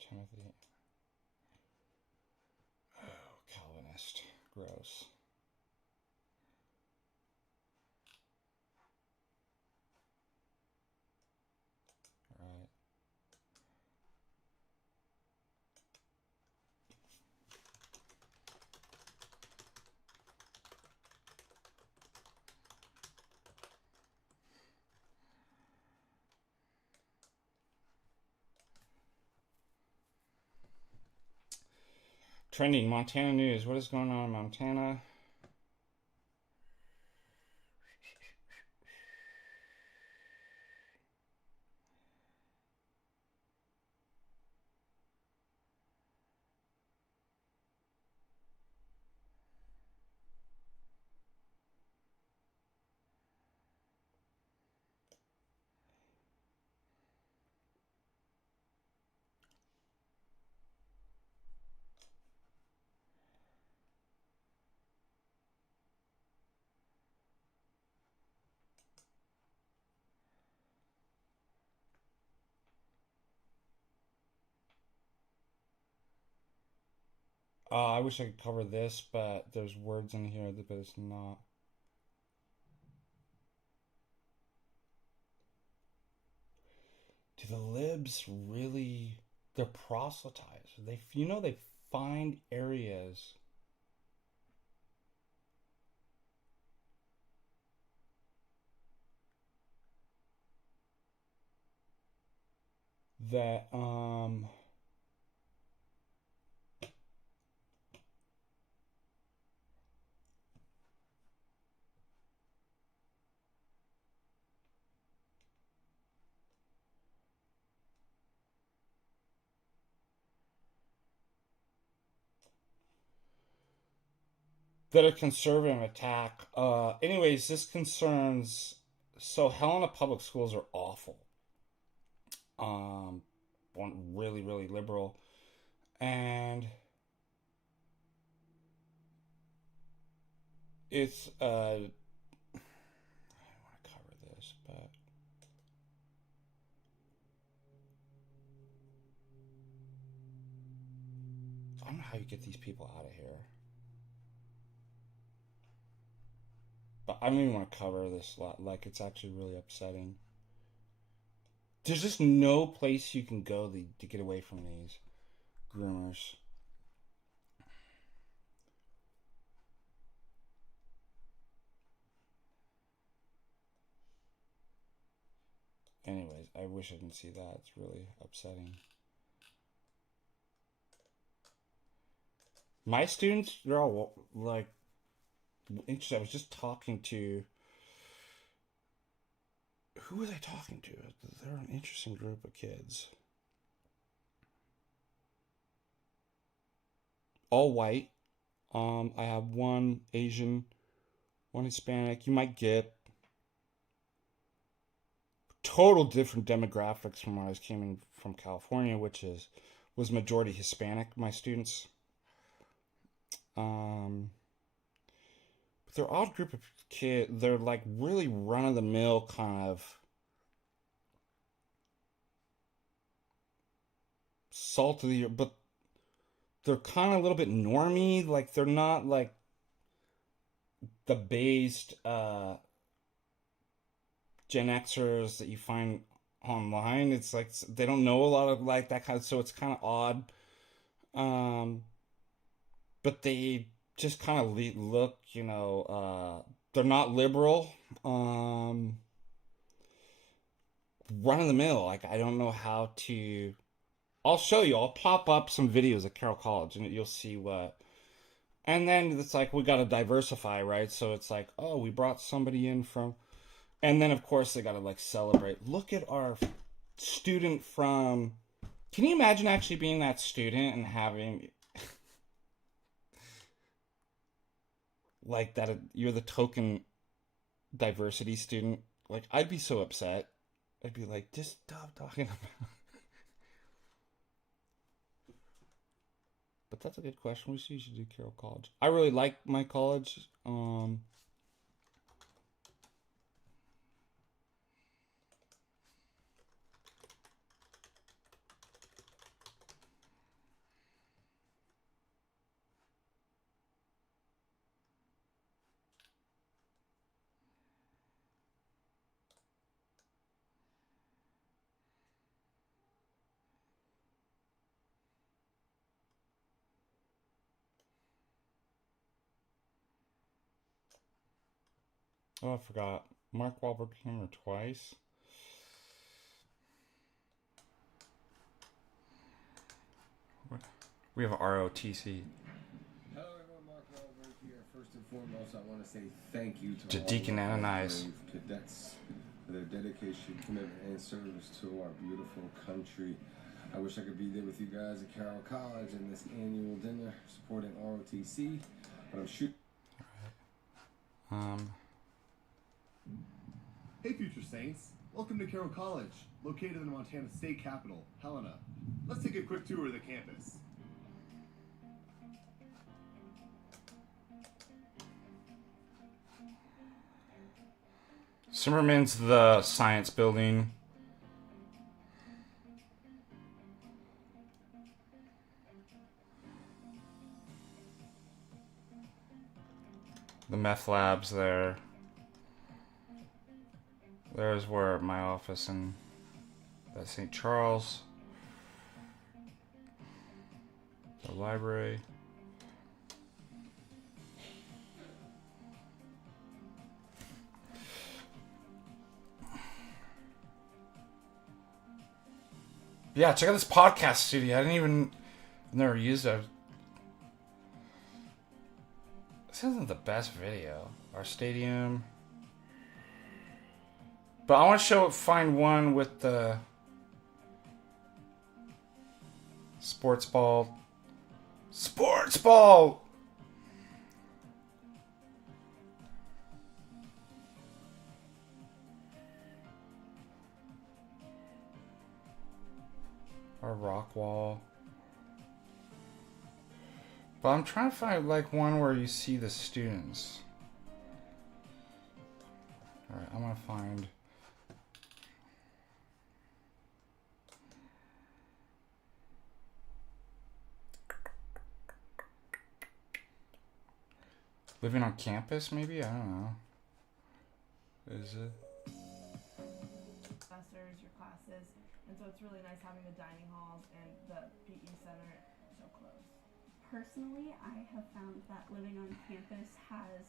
Timothy. Oh, Calvinist. Gross. Alright. Trending Montana news. What is going on in Montana? I wish I could cover this, but there's words in here, but it's not. Do the libs really... They're proselytized. They find areas that, that are conservative attack. Anyways, this concerns... So Helena public schools are awful. One really, really liberal. And it's... I don't want to cover this, but... I don't know how you get these people out of here. But I don't even want to cover this lot. Like, it's actually really upsetting. There's just no place you can go to get away from these groomers. Anyways, I wish I didn't see that. It's really upsetting. My students, they're all like interesting. I was just talking to, who was I talking to? They're an interesting group of kids. All white. I have one Asian, one Hispanic. You might get total different demographics from when I came in from California, which was majority Hispanic, my students. But they're odd group of kids. They're like really run of the mill kind of salt of the earth, but they're kind of a little bit normie. Like they're not like the based Gen Xers that you find online. It's like they don't know a lot of like that kind of, so it's kind of odd. But they just kind of look, they're not liberal. Run of the mill. Like I don't know how to. I'll show you. I'll pop up some videos at Carroll College, and you'll see what. And then it's like we got to diversify, right? So it's like, oh, we brought somebody in from. And then, of course, they got to, like, celebrate. Look at our student from... Can you imagine actually being that student and having... like, that you're the token diversity student? Like, I'd be so upset. I'd be like, just stop talking about... But that's a good question. We should do Carroll College. I really like my college. Oh, I forgot. Mark Wahlberg came here twice. We have a ROTC. Hello everyone, Mark Wahlberg here. First and foremost, I want to say thank you to all Deacon of our Ananias. brave cadets for their dedication, commitment, and service to our beautiful country. I wish I could be there with you guys at Carroll College in this annual dinner supporting ROTC, but I'm shooting. Hey future saints, welcome to Carroll College, located in the Montana state capital, Helena. Let's take a quick tour of the campus. Zimmerman's the science building. The meth lab's there. There's where my office and that's St. Charles. The library. Yeah, check out this podcast studio. I've never used it. This isn't the best video. Our stadium. But I want to find one with the sports ball. Sports ball! Our rock wall. But I'm trying to find like one where you see the students. Alright, I want to find... Living on campus, maybe? I don't know. Is it? Professors, your classes, and so it's really nice having the dining halls and the PE center so close. Personally, I have found that living on campus has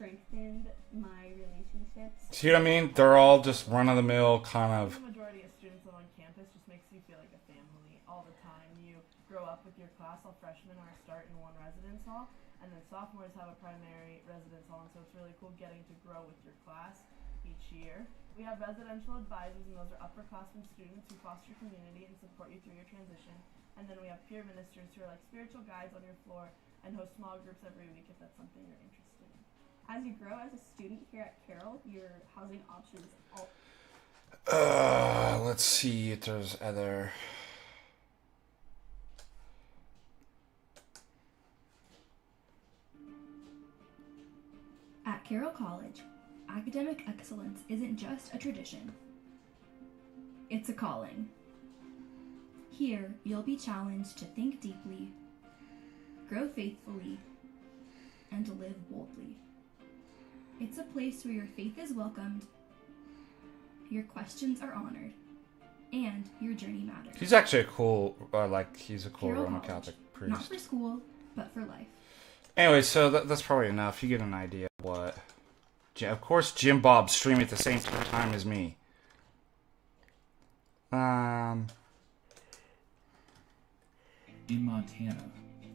strengthened my relationships. See what I mean? They're all just run-of-the-mill kind of... The majority of students live on campus just makes you feel like a family all the time. You grow up with your class. All freshmen start in one residence hall, and then sophomores have a primary residence hall, and so it's really cool getting to grow with your class each year. We have residential advisors, and those are upperclassmen students who foster community and support you through your transition. And then we have peer ministers who are like spiritual guides on your floor and host small groups every week if that's something you're interested in. As you grow as a student here at Carroll, your housing options let's see if there's other... At Carroll College, academic excellence isn't just a tradition. It's a calling. Here, you'll be challenged to think deeply, grow faithfully, and to live boldly. It's a place where your faith is welcomed, your questions are honored, and your journey matters. He's actually a cool, he's a cool Carroll Roman College. Catholic priest. Not for school, but for life. Anyway, so that's probably enough. You get an idea of what... Of course, Jim Bob's streaming at the same time as me. In Montana,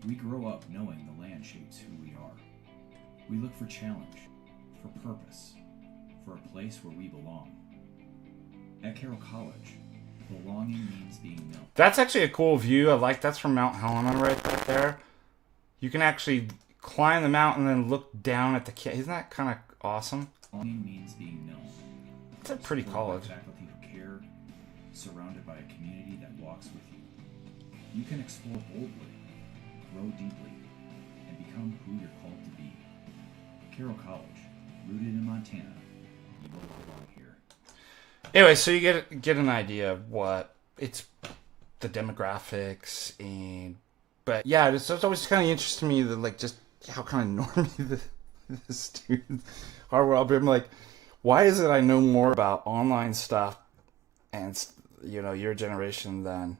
we grow up knowing the land shapes who we are. We look for challenge, for purpose, for a place where we belong. At Carroll College, belonging means being known. That's actually a cool view. I like that's from Mount Helena right there. You can actually climb the mountain and then look down at the Isn't that kind of awesome? Belonging means being known. It's a pretty college. Faculty who care, surrounded by a community that walks with you. You can explore boldly, grow deeply, and become who you're called to be. Carroll College, rooted in Montana, you belong here. Anyway, so you get an idea of what it's the demographics but yeah, it's always kind of interesting to me that just how kind of normy the students are. But I'm like, why is it I know more about online stuff and your generation than?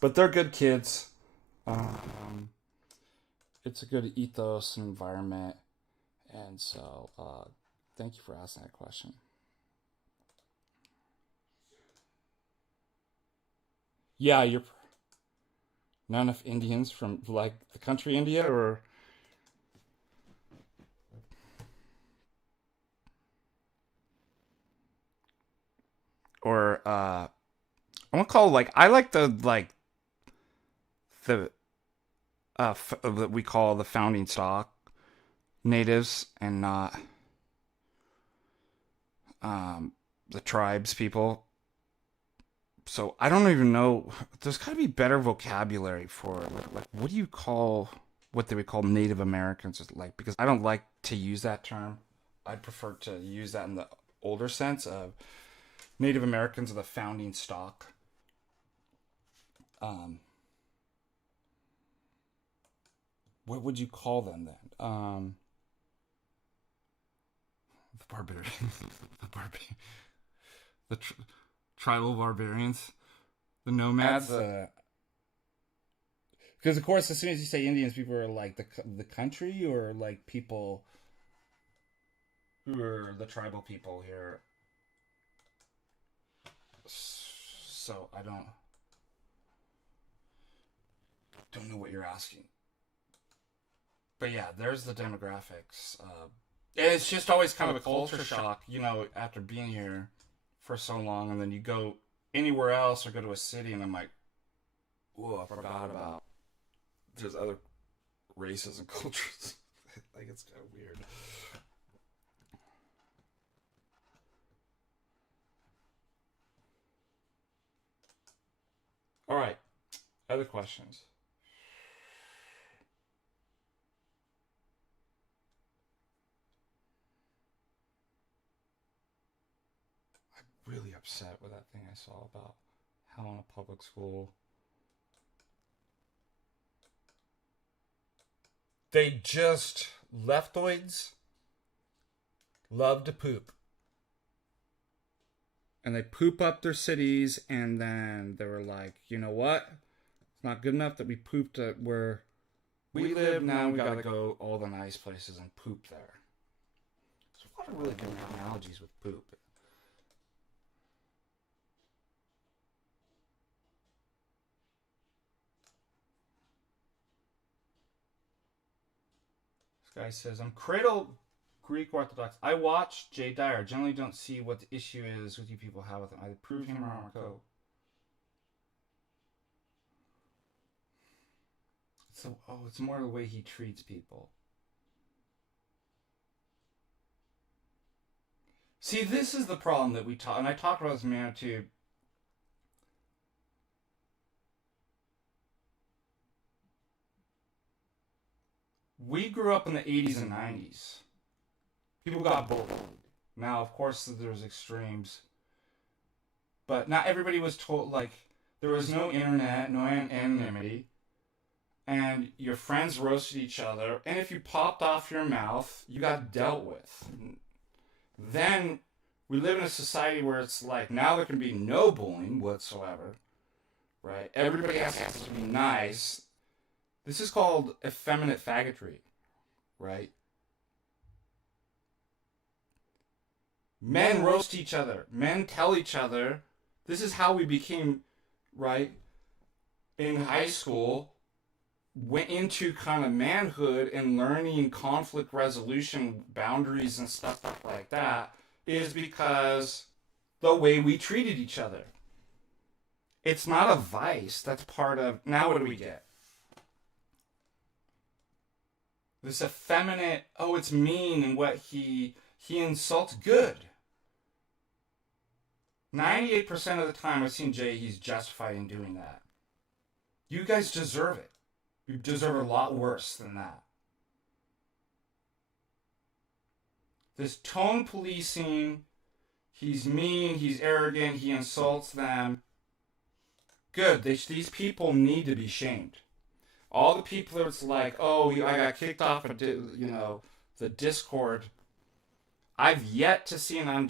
But they're good kids. It's a good ethos and environment, and so thank you for asking that question. Yeah, you're not enough Indians from the country India, or I want to call I like the that we call the founding stock natives and not the tribes people. So I don't even know. There's got to be better vocabulary for what do you call what they would call Native Americans? Because I don't like to use that term. I'd prefer to use that in the older sense of Native Americans are the founding stock. What would you call them then? The barbarians, tribal barbarians, the nomads. Because of course, as soon as you say Indians, people are like the country, or people who are the tribal people here. So I don't know what you're asking. But yeah, there's the demographics. And it's just always kind of a culture shock, after being here for so long, and then you go anywhere else or go to a city, and I'm like, whoa, I forgot about there's other races and cultures. It's kind of weird. All right, other questions? Really upset with that thing I saw about Helena Public School. Leftoids love to poop. and they poop up their cities, and then they were like, you know what? It's not good enough that we pooped at where we live. Now we gotta go all the nice places and poop there. There's a lot of really good analogies with poop. This guy says, I'm cradle Greek Orthodox. I watch Jay Dyer. Generally don't see what the issue is with you people have with him. Either prove him wrong or go. So, it's more the way he treats people. See, this is the problem that we talk, and I talked about this in Manitube. We grew up in the 80s and 90s. People got bullied. Now, of course, there's extremes. But not everybody was told, like, there was no internet, no anonymity. And your friends roasted each other. And if you popped off your mouth, you got dealt with. Then we live in a society where it's like, now there can be no bullying whatsoever. Right? Everybody has to be nice. This is called effeminate faggotry. Right? Men roast each other. Men tell each other. This is how we became, right, in high school, went into kind of manhood and learning conflict resolution, boundaries and stuff like that, is because the way we treated each other. It's not a vice. That's part of... Now what do we get? This effeminate, it's mean and what he insults. Good. 98% of the time I've seen Jay, he's justified in doing that. You guys deserve it. You deserve a lot worse than that. This tone policing, he's mean, he's arrogant, he insults them. Good. These people need to be shamed. All the people that's like, I got kicked off of, the Discord. I've yet to see an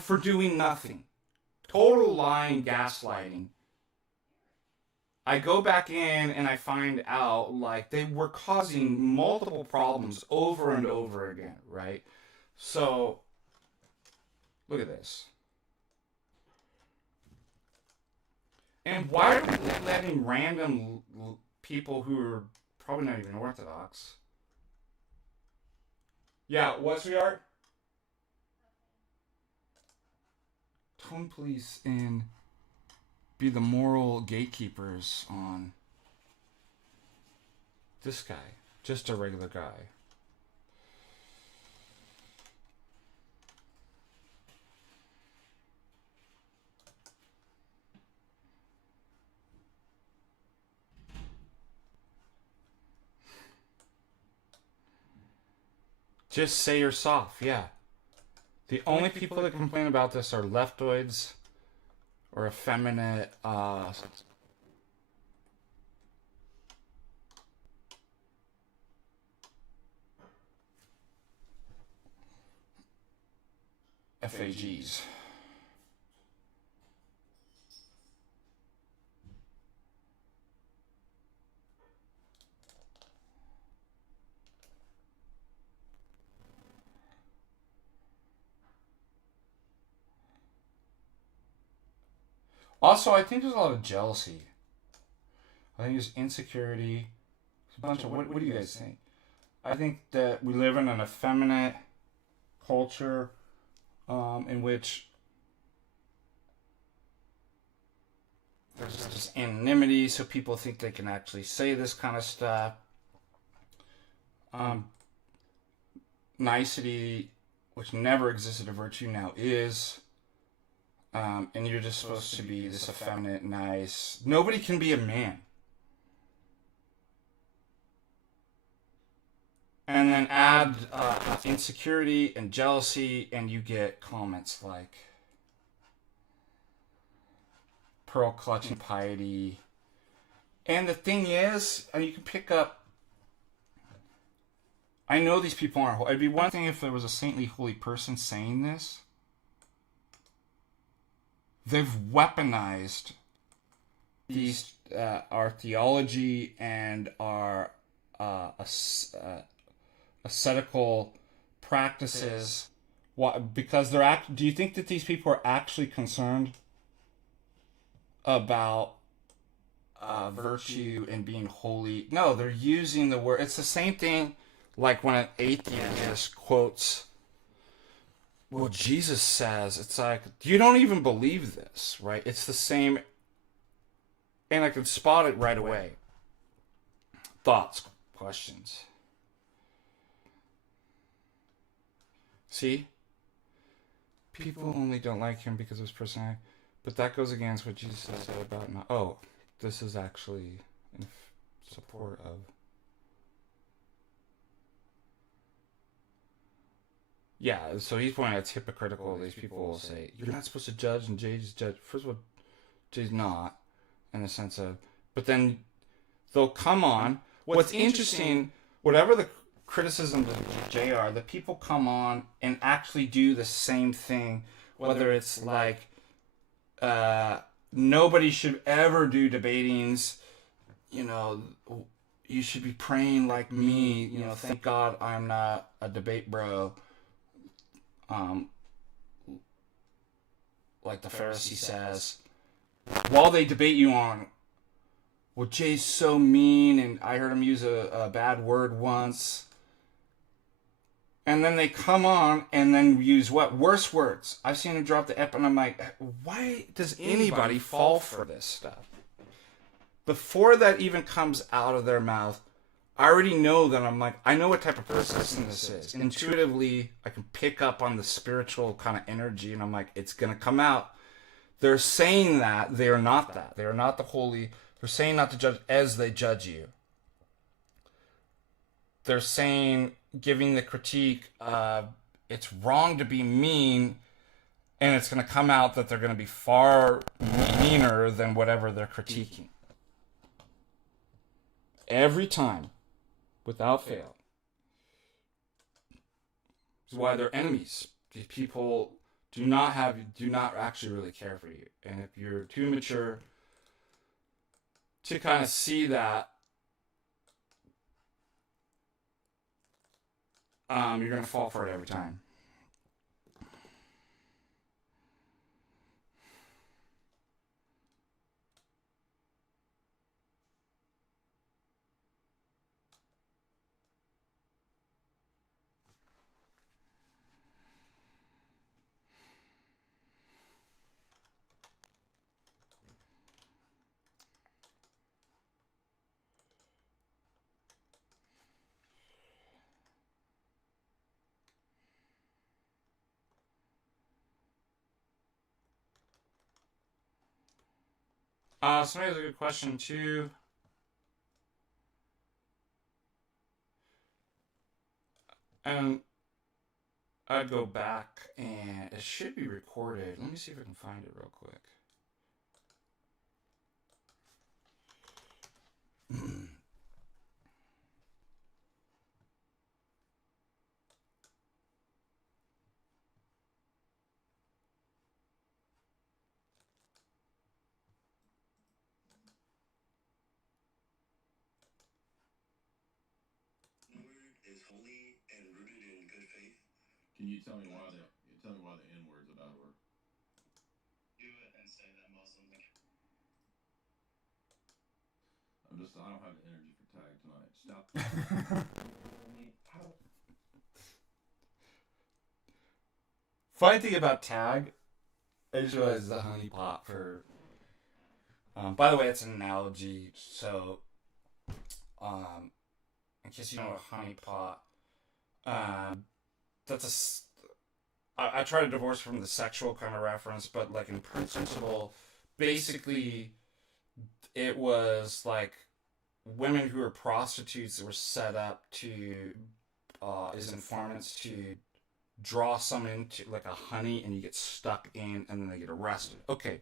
for doing nothing. Total lying, gaslighting. I go back in and I find out like they were causing multiple problems over and over again, right? So, look at this. And why are we letting random people who are probably not even Orthodox? Yeah, what's the art? Tone police and be the moral gatekeepers on this guy, just a regular guy. Just say you're soft, yeah. The only people that complain about this are leftoids or effeminate FAGs. Also, I think there's a lot of jealousy. I think there's insecurity. There's a bunch of... What do you guys think? I think that we live in an effeminate culture in which there's just anonymity, so people think they can actually say this kind of stuff. Nicety, which never existed a virtue, now is... and you're just supposed to be this effeminate, nice. Nobody can be a man. And then add insecurity and jealousy, and you get comments like pearl clutching piety. And the thing is, and you can pick up. I know these people aren't. It'd be one thing if there was a saintly, holy person saying this. they've weaponized these our theology and our ascetical practices. What? Because do you think that these people are actually concerned about virtue and being holy? No, they're using the word. It's the same thing like when an atheist quotes what Jesus says. It's like, you don't even believe this, right? It's the same, and I can spot it right away. Thoughts, questions? See? People only don't like him because of his personality. But that goes against what Jesus said about not. Oh, this is actually in support of. Yeah, so he's pointing out it's hypocritical. These people will say, you're not supposed to judge, and Jay's judge. First of all, Jay's not, in the sense of. But then they'll come on. What's interesting, whatever the criticisms of Jay are, the people come on and actually do the same thing, whether it's like, nobody should ever do debatings, you know, you should be praying like me, you know, thank God I'm not a debate bro, like the Pharisee says, while they debate you on, well, Jay's so mean, and I heard him use a bad word once. And then they come on and then use what? Worse words. I've seen him drop the ep, and I'm like, why does anybody fall for this stuff? Before that even comes out of their mouth, I already know that I'm like, I know what type of person this is. Intuitively, I can pick up on the spiritual kind of energy, and I'm like, it's going to come out. They're saying that. They are not that. They are not the holy. They're saying not to judge as they judge you. They're saying, giving the critique, it's wrong to be mean, and it's going to come out that they're going to be far meaner than whatever they're critiquing. Every time, without fail. This is why they're enemies. These people do not actually really care for you. And if you're too mature to kind of see that, you're going to fall for it every time. Somebody has a good question too. And I'd go back, and it should be recorded. Let me see if I can find it real quick. Is holy and rooted in good faith. Can you tell me why the N-word's a bad word? Do it and say that Muslims. I don't have the energy for tag tonight. Stop. Funny thing about tag, I just realized the honey pot for. By the way, it's an analogy. So, in case you don't know what honey pot, that's I try to divorce from the sexual kind of reference, but like in principle, basically, it was like women who were prostitutes that were set up to as informants to draw someone into like a honey, and you get stuck in, and then they get arrested. Okay.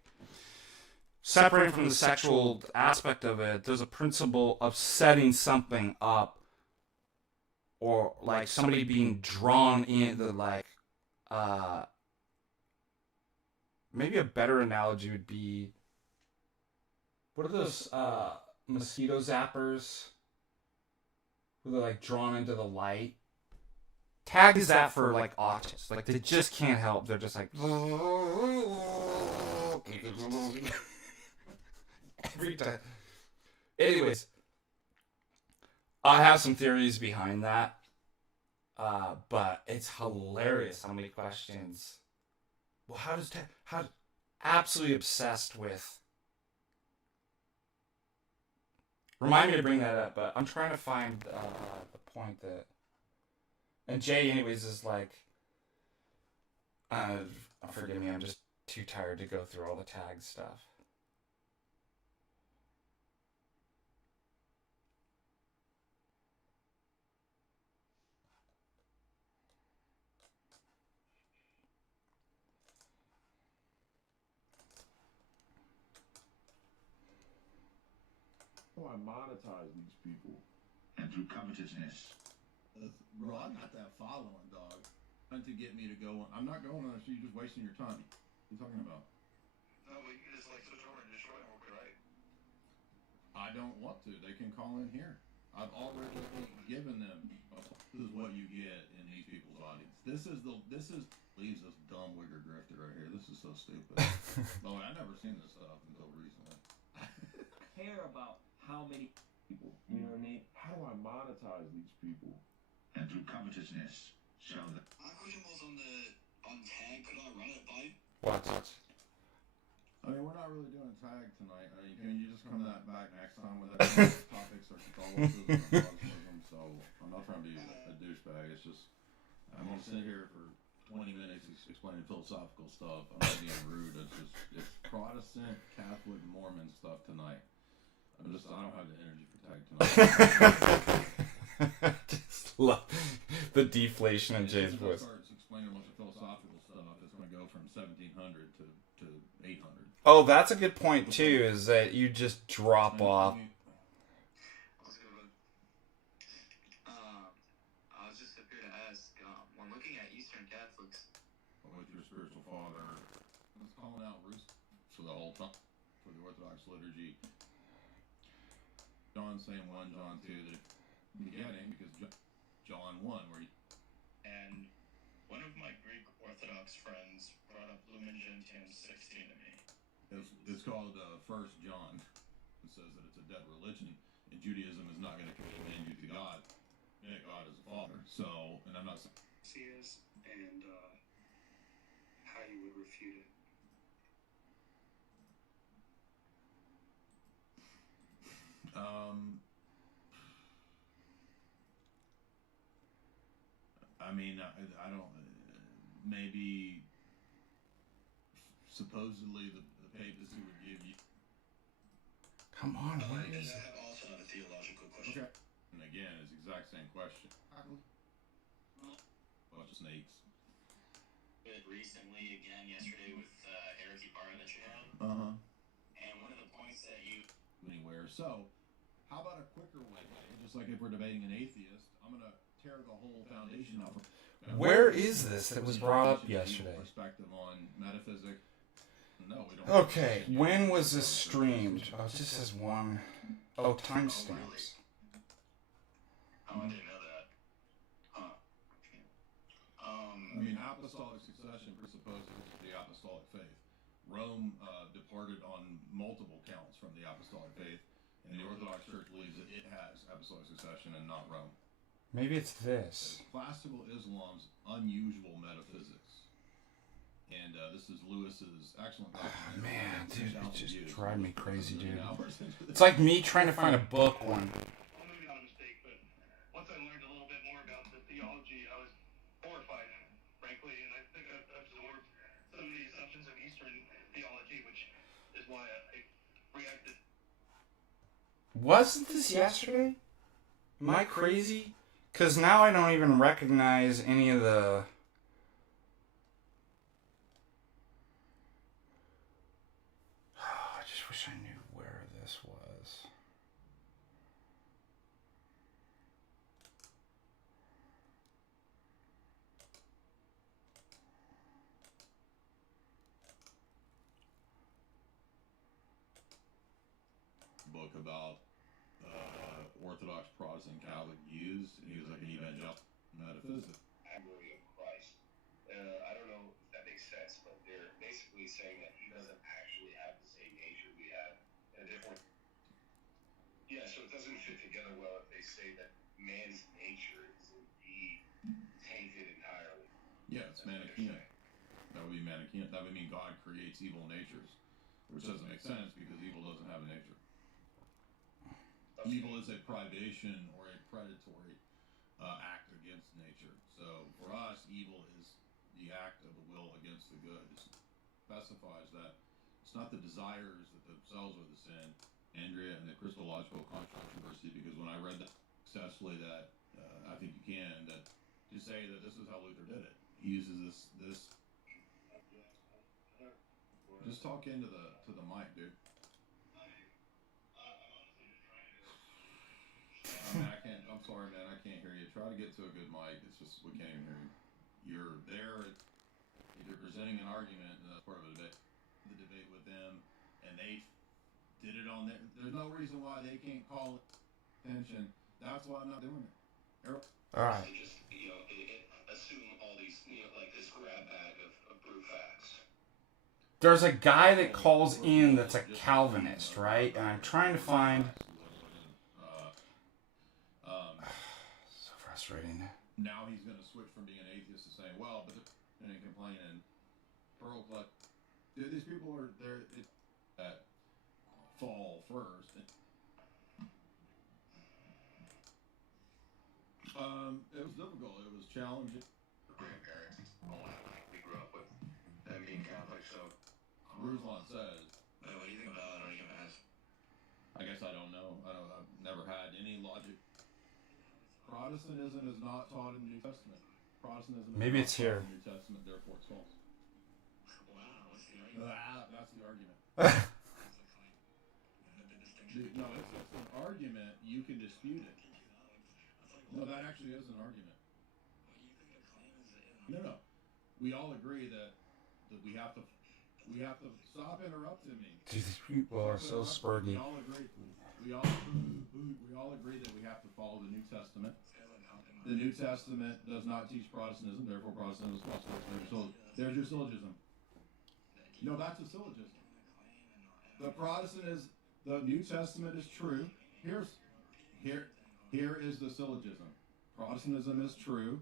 Separating from the sexual aspect of it, there's a principle of setting something up, or like somebody being drawn in, the like maybe a better analogy would be, what are those mosquito zappers where they're like drawn into the light? Tag is that for like autists. Like they just can't help. They're just like every time. Anyways, I have some theories behind that. But it's hilarious how many questions. Well, how absolutely obsessed with. Remind me to bring that up, but I'm trying to find the point that. And Jay, anyways, is like, forgive me, I'm just too tired to go through all the tag stuff. I monetize these people. And through covetousness. Bro, I got that following, dog. Trying to get me to go on. I'm not going on, so you're just wasting your time. What are you talking about? No, but you can just like switch over and destroy them, right? I don't want to. They can call in here. I've already given them. This is what you get in these people's audience. This is leaves this dumb wigger grifter right here. This is so stupid. By the way, I never seen this stuff until recently. Care about how many People, you know what I mean? How do I monetize these people? And through covetousness show that. My question was on tag. Could I run it by? What? I mean, we're not really doing tag tonight. I mean, can you just come back next time with that topics or Catholicism and Protestantism? So I'm not trying to be a douchebag. It's just I'm gonna sit here for 20 minutes explaining philosophical stuff. I'm not being rude. It's Protestant, Catholic, Mormon stuff tonight. I don't have the energy for tag tonight. Just love the deflation in Jay's voice. Starts explaining a bunch of philosophical stuff. It's going to go from 1700 to 800. Oh, that's a good point too. Is that you just drop off? I was just up here to ask. When looking at Eastern Catholics, With your spiritual father, it's calling out roots for the whole time for the Orthodox liturgy. John saying 1 John 2 that beginning because John 1 where and one of my Greek Orthodox friends brought up Lumen Gentium 16 to me. it's called 1 John. It says that it's a dead religion and Judaism is not going to command you to God. Yeah, God is a father. So, and I'm not saying Is and how you would refute it. I mean, I don't. Maybe supposedly the papacy would give you. Come on, what And is I it? also have a theological question. Okay. And again, it's the exact same question. Bunch of snakes. Recently, again, yesterday with Heresy Bar that you had. And one of the points that you Anywhere. So, how about a quicker way? Just like if we're debating an atheist, I'm gonna tear the whole foundation off. Where is this that was brought up yesterday? Perspective on metaphysics. No, we don't. Okay, when was this streamed? Oh, it just says one. Oh, timestamps. Oh, I didn't know that. Huh. I mean, apostolic succession presupposes the apostolic faith. Rome departed on multiple counts from the apostolic faith, and the Orthodox Church believes that it has apostolic succession and not Rome. Maybe it's this. Classical Islam's unusual metaphysics. And this is Lewis's excellent document. Man, dude, it just Views. drives me crazy, dude. Hours into It's like me trying to find a book one. Well, maybe not a mistake, but once I learned a little bit more about the theology, I was horrified, frankly, and I think I've absorbed some of the assumptions of Eastern theology, which is why I reacted. Wasn't this yesterday? Am I crazy? Because now I don't even recognize any of the... I just wish I knew where this was. book about Orthodox Protestant Catholic views, and he was like an evangelical metaphysics. Allegory of Christ. I don't know if that makes sense, but they're basically saying that he doesn't actually have the same nature we have, and therefore, yeah. So it doesn't fit together well if they say that man's nature is indeed tainted entirely. Yeah, it's Manichaean. That would be Manichaean. That would mean God creates evil natures, which doesn't make sense because evil doesn't have a nature. Okay. Evil is a privation or a predatory act against nature. So for us, evil is the act of the will against the good. It specifies that it's not the desires that themselves are the sin. Andrea and the Christological controversy, because when I read that successfully, that I think you can, that to say that this is how Luther did it. He uses this. Just talk into the mic, dude. I'm sorry, man. I can't hear you. Try to get to a good mic. It's just we can't even hear you. You're there. You're presenting an argument, and that's part of a debate. The debate with them, and they did it on their. There's no reason why they can't call attention. That's why I'm not doing it. All right. Just assume all these, like this grab bag of brute facts. There's a guy that calls in that's a Calvinist, right? And I'm trying to find. So frustrating. Now he's going to switch from being an atheist to saying, well, but they're complaining. Pearl Clutch. Dude, these people are there that fall first. It was difficult. It was challenging. Grandparents, all that we grew up with, them being Catholic, so. Ruslan says. What do you think about that argument? I guess I don't know. I've never had any logic. Protestantism is not taught in the New Testament. Protestantism is Maybe not it's taught here. in the New Testament, therefore it's false. Wow, what's the argument? That's the argument. No, it's an argument. You can dispute it. No, that actually is an argument. No. We all agree that we have to stop interrupting me. These people are so spurgy. We all agree that we have to follow the New Testament. The New Testament does not teach Protestantism, therefore Protestantism is false. There's your syllogism. No, that's a syllogism. The New Testament is true. Here is the syllogism. Protestantism is true.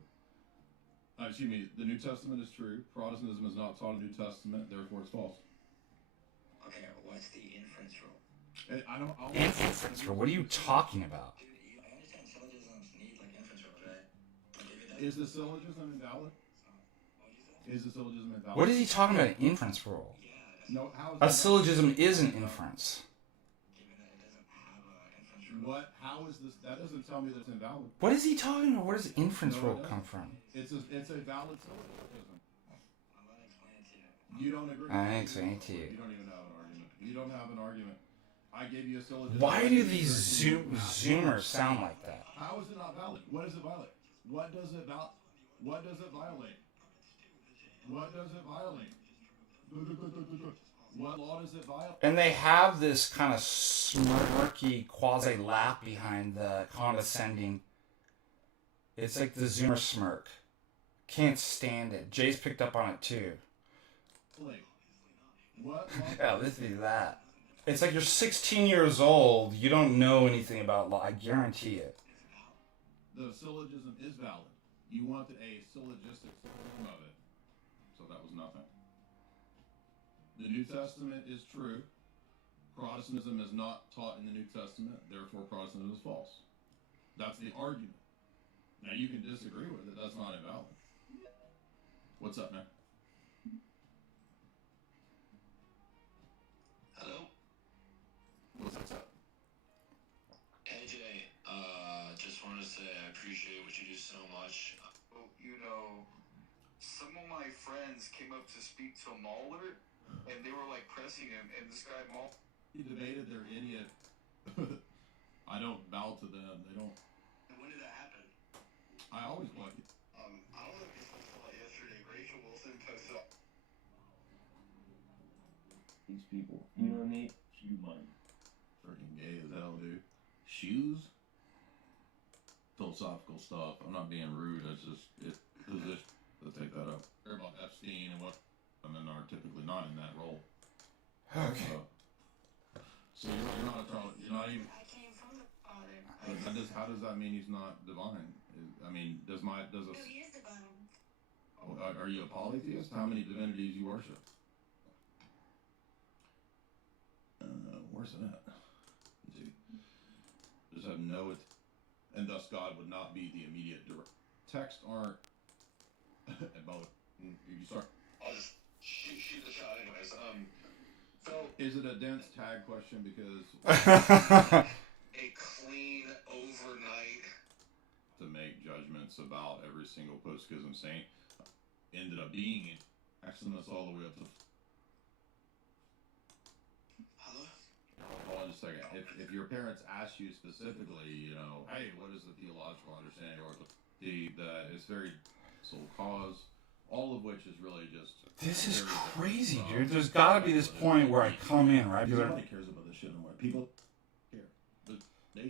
The New Testament is true. Protestantism is not taught in the New Testament, therefore it's false. Okay, what's the inference rule? Inference rule? What are you talking about? Dude, I understand syllogisms need like inference rules, right? Is the syllogism invalid? Is the syllogism invalid? What is he talking about? An inference rule? No, A syllogism is an inference. How is this? That doesn't tell me that it's invalid. What is he talking about? Where does inference rule come from? It's a valid syllogism. I'm gonna explain it to you. You don't agree. I explain it to you. You don't even have an argument. You don't have an argument. I gave you a syllogism. Why do these Zoomers sound like that? How is it not valid? What does it violate? What does it violate? What does it violate? What law does it violate? And they have this kind of smirky quasi laugh behind the condescending. It's like the Zoomer smirk. Can't stand it. Jay's picked up on it too. What law? Yeah, listen to that. It's like you're 16 years old. You don't know anything about law. I guarantee it. The syllogism is valid. You wanted a syllogistic syllogism of it. So that was nothing. The New Testament is true. Protestantism is not taught in the New Testament, therefore Protestantism is false. That's the argument. Now you can disagree with it, that's not invalid. What's up, man? Hello? What's up? Hey Jay, just wanted to say I appreciate what you do so much. Some of my friends came up to speak to Mahler, and they were like pressing him, and this guy Mahler. He debated, they're idiot. I don't bow to them, they don't. And when did that happen? I always like it. I don't know if you saw it yesterday. Rachel Wilson posted up. These people, you know what I mean? You money. freaking gay as hell, dude. Shoes? Philosophical stuff. I'm not being rude. It's just position to take that up. Hear about Epstein and what women are typically not in that role. Okay. So you're not even. I came from the Father. How does that mean he's not divine? I mean, does a No, he is divine. are you a polytheist? How many divinities you worship? Where's it at? Let's see. Just have no it, and thus God would not be the immediate direct. Text aren't. Both. You start. I'll just shoot the shot anyways. So Is it a dense tag question because a clean overnight to make judgments about every single post-schism saint ended up being in Maximus all the way up to. Hello? Hold on just a second. If your parents ask you specifically, hey, what is the theological understanding or that is very soul cause, all of which is really just. This is crazy, dude. There's got to be this point where I come in, right? Nobody cares about this shit anymore. People care.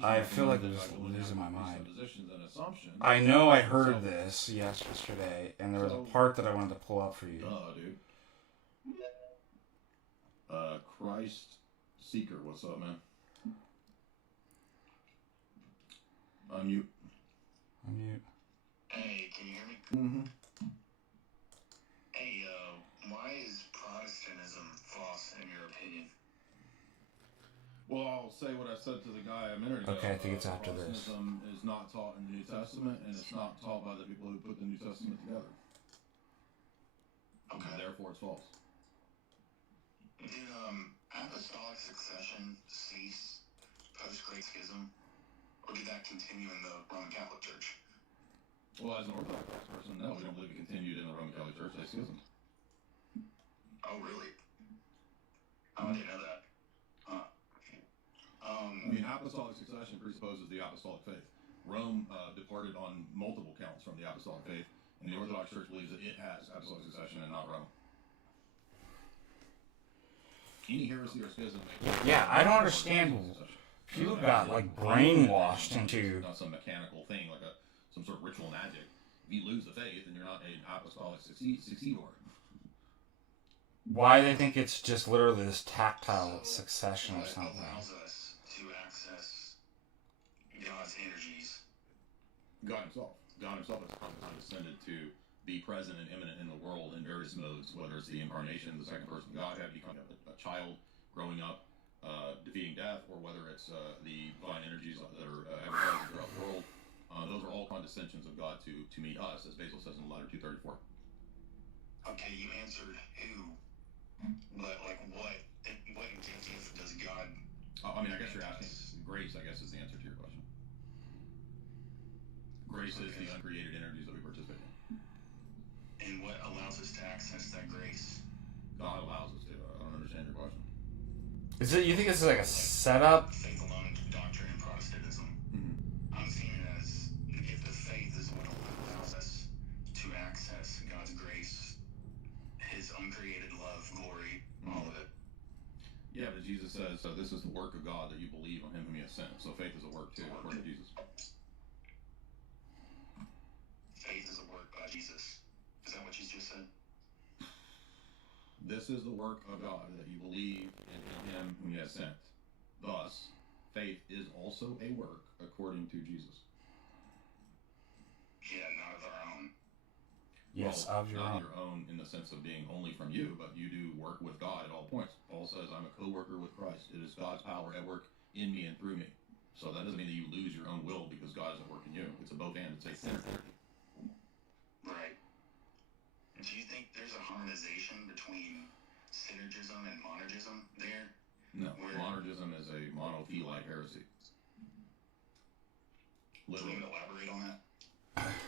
I feel like I'm just losing my mind. Suppositions and assumptions. I know I heard this yesterday, and there was a part that I wanted to pull up for you. Dude. Christ Seeker, what's up, man? Unmute. Hey, can you hear me? Mm-hmm. Hey, why is Protestantism false in your opinion? Well, I'll say what I said to the guy a minute ago. Okay, I think it's after this. Protestantism is not taught in the New Testament, and it's not taught by the people who put the New Testament together. Okay. And therefore, it's false. Did apostolic succession cease post-Great Schism, or did that continue in the Roman Catholic Church? Well, as an Orthodox person, no, we don't believe it continued in the Roman Catholic Church. They schismed. Oh, really? Oh, I didn't know that. Huh. I mean, apostolic succession presupposes the apostolic faith. Rome departed on multiple counts from the apostolic faith, and the Orthodox Church believes that it has apostolic succession and not Rome. Any heresy or schism. Yeah, I don't understand. People got like brainwashed into. Not some mechanical thing like some sort of ritual magic. If you lose the faith, then you're not an apostolic successor. Why they think it's just literally this tactile succession or something. What allows us to access God's energies? God himself has condescended to be present and immanent in the world in various modes, whether it's the incarnation, the second person of Godhead, becoming a child, growing up, defeating death, or whether it's the divine energies that are advertised throughout the world. Those are all condescensions of God to meet us, as Basil says in letter 234. Okay, you answered who, but like what gift does God? I mean, I guess you're asking grace. I guess is the answer to your question. Grace is the uncreated energies that we participate in. And what allows us to access that grace? God allows us to. I don't understand your question. Is it? You think this is like a setup? Faith alone doctrine in Protestantism. Mm-hmm. I'm seeing it as the gift of faith is what allows us to access God's grace, His uncreated love, glory, all of it. Yeah, but Jesus says, this is the work of God, that you believe on Him whom He has sent. So faith is a work too, according to Jesus. Faith is a work by Jesus. Is that what you just said? This is the work of God, that you believe in Him whom He has sent. Thus, faith is also a work according to Jesus. Yeah, not of our own. Yes, well, of your not own. your own in the sense of being only from you, but you do work with God at all points. Paul says, I'm a co-worker with Christ. It is God's power at work in me and through me. So that doesn't mean that you lose your own will because God is at work in you. It's a both and. It's a synergy. Right. Do you think there's a harmonization between synergism and monergism there? No. Monergism is a monothelite heresy. Literally. Can you elaborate on that?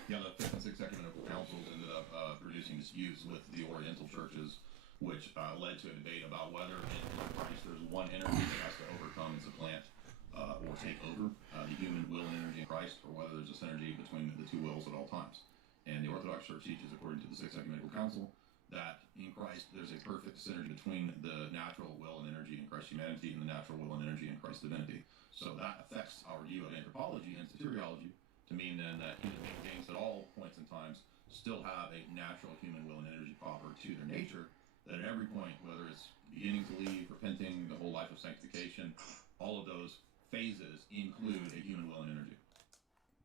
Yeah, the 5th and 6th ecumenical councils ended up producing disputes with the Oriental churches, which led to a debate about whether in Christ there's one energy that has to overcome and supplant or take over the human will and energy in Christ, or whether there's a synergy between the two wills at all times. And the Orthodox Church teaches, according to the 6th Ecumenical Council, that in Christ there's a perfect synergy between the natural will and energy in Christ's humanity and the natural will and energy in Christ's divinity. So that affects our view of anthropology and soteriology to mean then that human beings at all points in times still have a natural human will and energy proper to their nature, that at every point, whether it's beginning to believe, repenting, the whole life of sanctification, all of those phases include a human will and energy.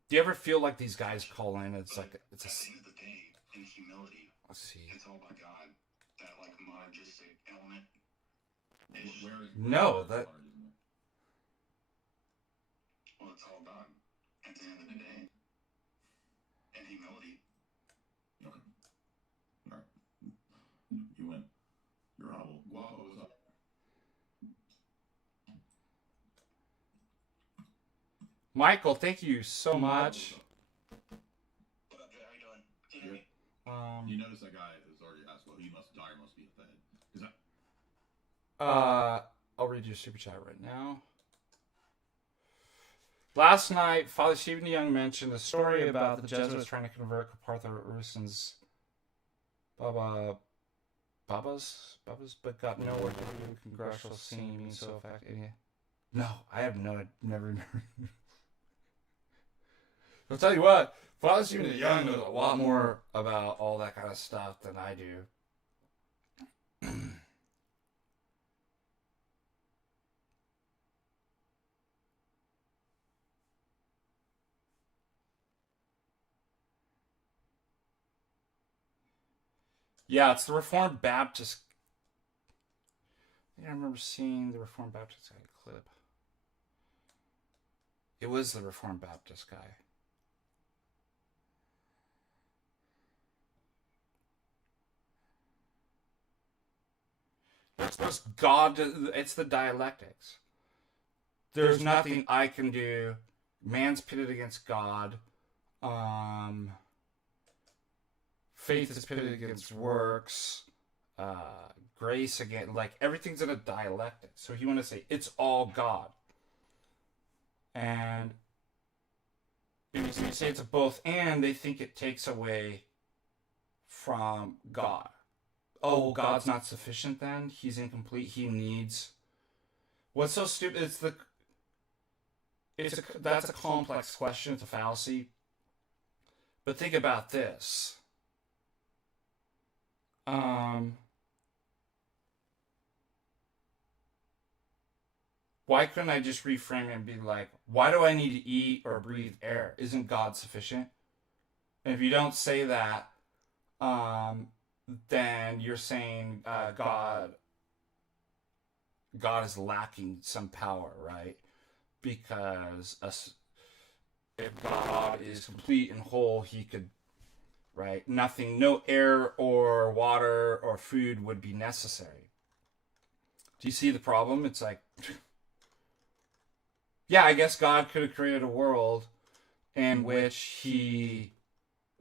Do you ever feel like these guys call in? It's like it's a. At the end of the day, in humility, Let's see. it's all about God. That like monergistic element. Where is No, that. Well, it's all God. At the end of the day, in humility. Okay. All right. You win. You're honorable. Guapo is up. Michael, thank you so much. What up, Jay? How you doing? Can you hear me? You notice that guy has already asked, well, he must die or must be fed. Is that... I'll read your super chat right now. Last night, Father Stephen Young mentioned a story about the Jesuits trying to convert Capartha Rusins Babas, but got nowhere to do congressional scene being so effective. No, I have never. I'll tell you what, Father Stephen Young knows a lot more about all that kind of stuff than I do. Yeah, it's the Reformed Baptist. I think I remember seeing the Reformed Baptist guy clip. It was the Reformed Baptist guy. It's God. It's the dialectics. There's nothing I can do. Man's pitted against God. Faith is pitted against works. Grace again. Like everything's in a dialectic. So you want to say it's all God. And if you say it's a both and, they think it takes away from God. Oh, God's not sufficient then? He's incomplete. He needs... What's so stupid? That's a complex question. It's a fallacy. But think about this. Why couldn't I just reframe it and be like, why do I need to eat or breathe air? Isn't God sufficient? And if you don't say that, then you're saying God is lacking some power, right? Because if God is complete and whole, he could, right? Nothing, no air or water or food would be necessary. Do you see the problem? It's like, yeah, I guess God could have created a world in which a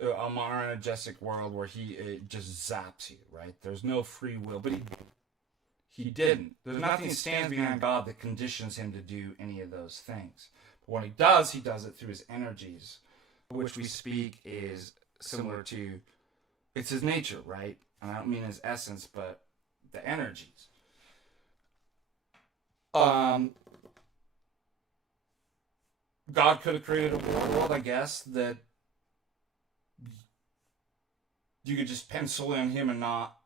monergistic world where it just zaps you, right? There's no free will, but he didn't. There's nothing that stands behind God that conditions him to do any of those things. But when he does it through his energies, which we speak is similar to, it's his nature, right? And I don't mean his essence, but the energies. God could have created a world, I guess, that you could just pencil in him and not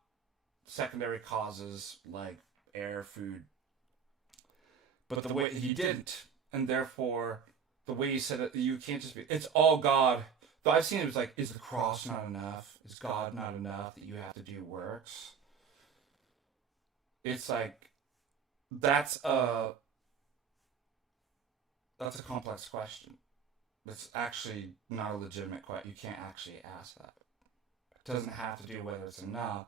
secondary causes like air, food. But the way he didn't, and therefore the way he said it, you can't just be, it's all God. Though I've seen it was like, is the cross not enough? Is God not enough that you have to do works? It's like, that's a complex question. It's actually not a legitimate question. You can't actually ask that. It doesn't have to do whether it's enough.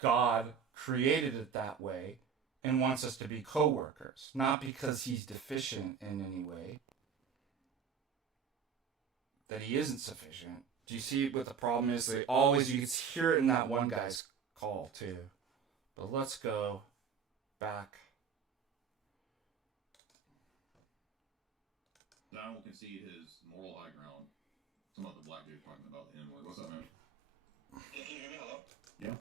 God created it that way and wants us to be co-workers, not because he's deficient in any way, that he isn't sufficient. Do you see what the problem is? You can hear it in that one guy's call too. But let's go back. Don will concede his moral high ground. Some of the black dude talking about the N-word. What's up, man? Yeah, can you hear me? Hello? Yeah.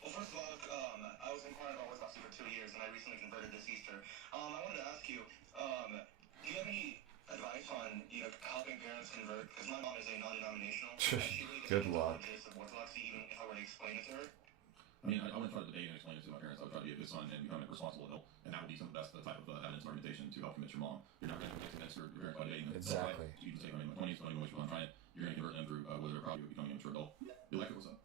Well, first of all, I was inquiring about Orthodoxy for 2 years, and I recently converted this Easter. I wanted to ask you, do you have any advice on, helping parents convert? Because my mom is a non-denominational, and she really Good doesn't luck. know the gist of Orthodoxy, even if I were to explain it to her. I mean, I wouldn't try to debate and explain it to my parents. I would try to be a good son and become a responsible adult, and that would be some of the best type of evidence and argumentation to help convince your mom. You're not going to convince your parents by debating them. Exactly. So you can say, I mean, in my 20s, don't even waste your time trying it. You're going to convert them through whether they're probably becoming a mature adult. You like it? What's up?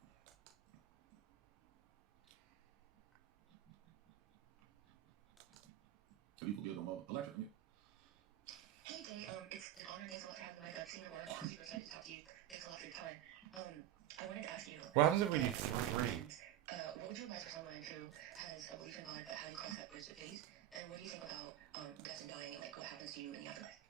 People give them electric. Hey, Day, it's an honor. Thanks a lot for having me. I've seen your work. I'm super excited to talk to you. Thanks a lot for your time. I wanted to ask you. What happens if we do 3? What would you advise for someone who has a belief in God but hasn't crossed that bridge to faith? And what do you think about death and dying and like what happens to you in the afterlife?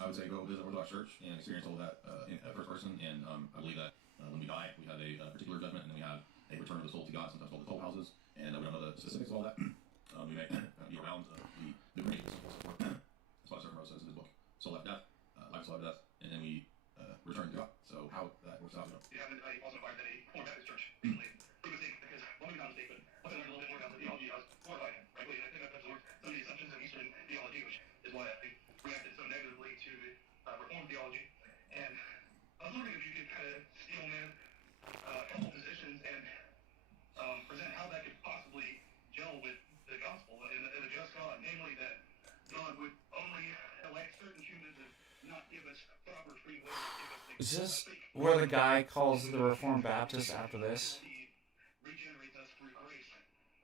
I would say go visit Orthodox Church and experience all that at first person. And I believe that when we die, we have a particular judgment, and then we have a return of the soul to God, sometimes called the toll houses. And we don't know the specifics of all that. We may be around the grave, so forth. That's what Certain Rose says in his book. Soul after death, life is life after death, and then we return to God. So how that works out, you know. Yeah, I also inquired at a Reformed Baptist church recently. Pretty mistake, because, well, maybe not a mistake, but once I learned a little bit more about the theology, I was horrified, frankly, and I think I've absorbed some of the assumptions of Eastern theology, which is why I reacted so negatively to Reformed theology. And I was wondering if you could kind of steel man a couple positions and present how that could possibly gel with the gospel and a just God, namely that God would only elect certain humans and not give us proper free will. Is this where the guy calls the Reformed Baptist after this? He regenerates us through grace.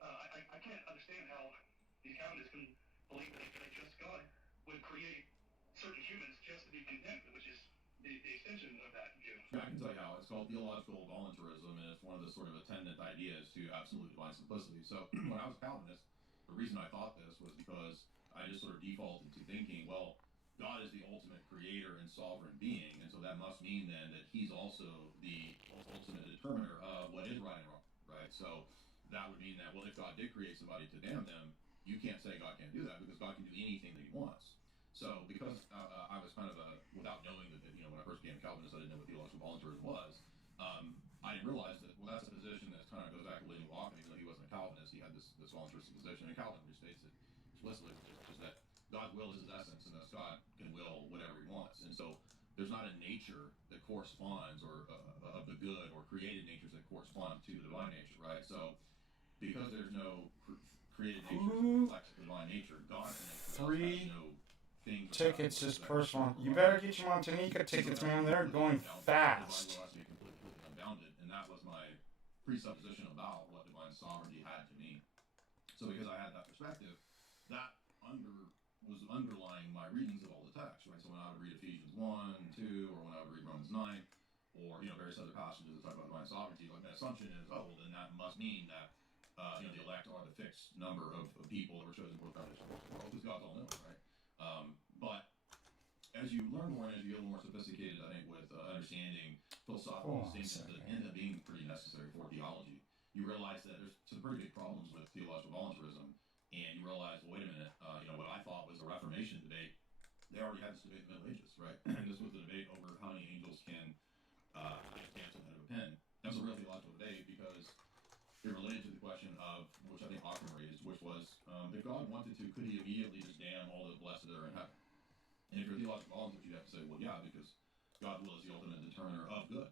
I can't understand how these Calvinists can believe that a just God would create certain humans just to be content, which is the extension of that view. Yeah, I can tell you how. It's called theological voluntarism, and it's one of the sort of attendant ideas to absolute divine simplicity. So when I was a Calvinist, the reason I thought this was because I just sort of defaulted to thinking, well, God is the ultimate creator and sovereign being, and so that must mean then that he's also the ultimate determiner of what is right and wrong, right? So that would mean that, well, if God did create somebody to damn them, you can't say God can't do that because God can do anything that he wants. So because I was kind of without knowing that, when I first became a Calvinist, I didn't know what theological voluntarism was. I didn't realize that, well, that's a position that kind of goes back to William Locke, even though he wasn't a Calvinist, he had this voluntaristic position, and Calvin restates it explicitly, which is that God's will is his essence, and thus God can will whatever he wants. And so there's not a nature that corresponds, or of the good, or created natures that correspond to the divine nature, right? So because there's no created nature that reflects the divine nature, God's nature has no thing. Tickets just personal. You better get your MontaNika tickets, man. They're going fast. The divine will has to be completely unbounded, and that was my presupposition about what divine sovereignty had to mean. So because I had that perspective, that was underlying my readings of all the text, right? So when I would read Ephesians 1 and 2, or when I would read Romans 9, or various other passages that talk about divine sovereignty, like my assumption is, oh, well, then that must mean that the elect are the fixed number of people that were chosen for the foundation of the world, because God's all knowing, right? But as you learn more and as you get a little more sophisticated, I think, with understanding philosophical distinctions that end up being pretty necessary for theology, you realize that there's some pretty big problems with theological voluntarism. And you realize, well, wait a minute, what I thought was a Reformation debate, they already had this debate in the Middle Ages, right? And this was the debate over how many angels can dance on the head of a pin. That was a real theological debate because it related to the question of, which I think Occam raised, which was, if God wanted to, could he immediately just damn all the blessed that are in heaven? And if you're a theological voluntarist, you'd have to say, well, yeah, because God's will is the ultimate determiner of good.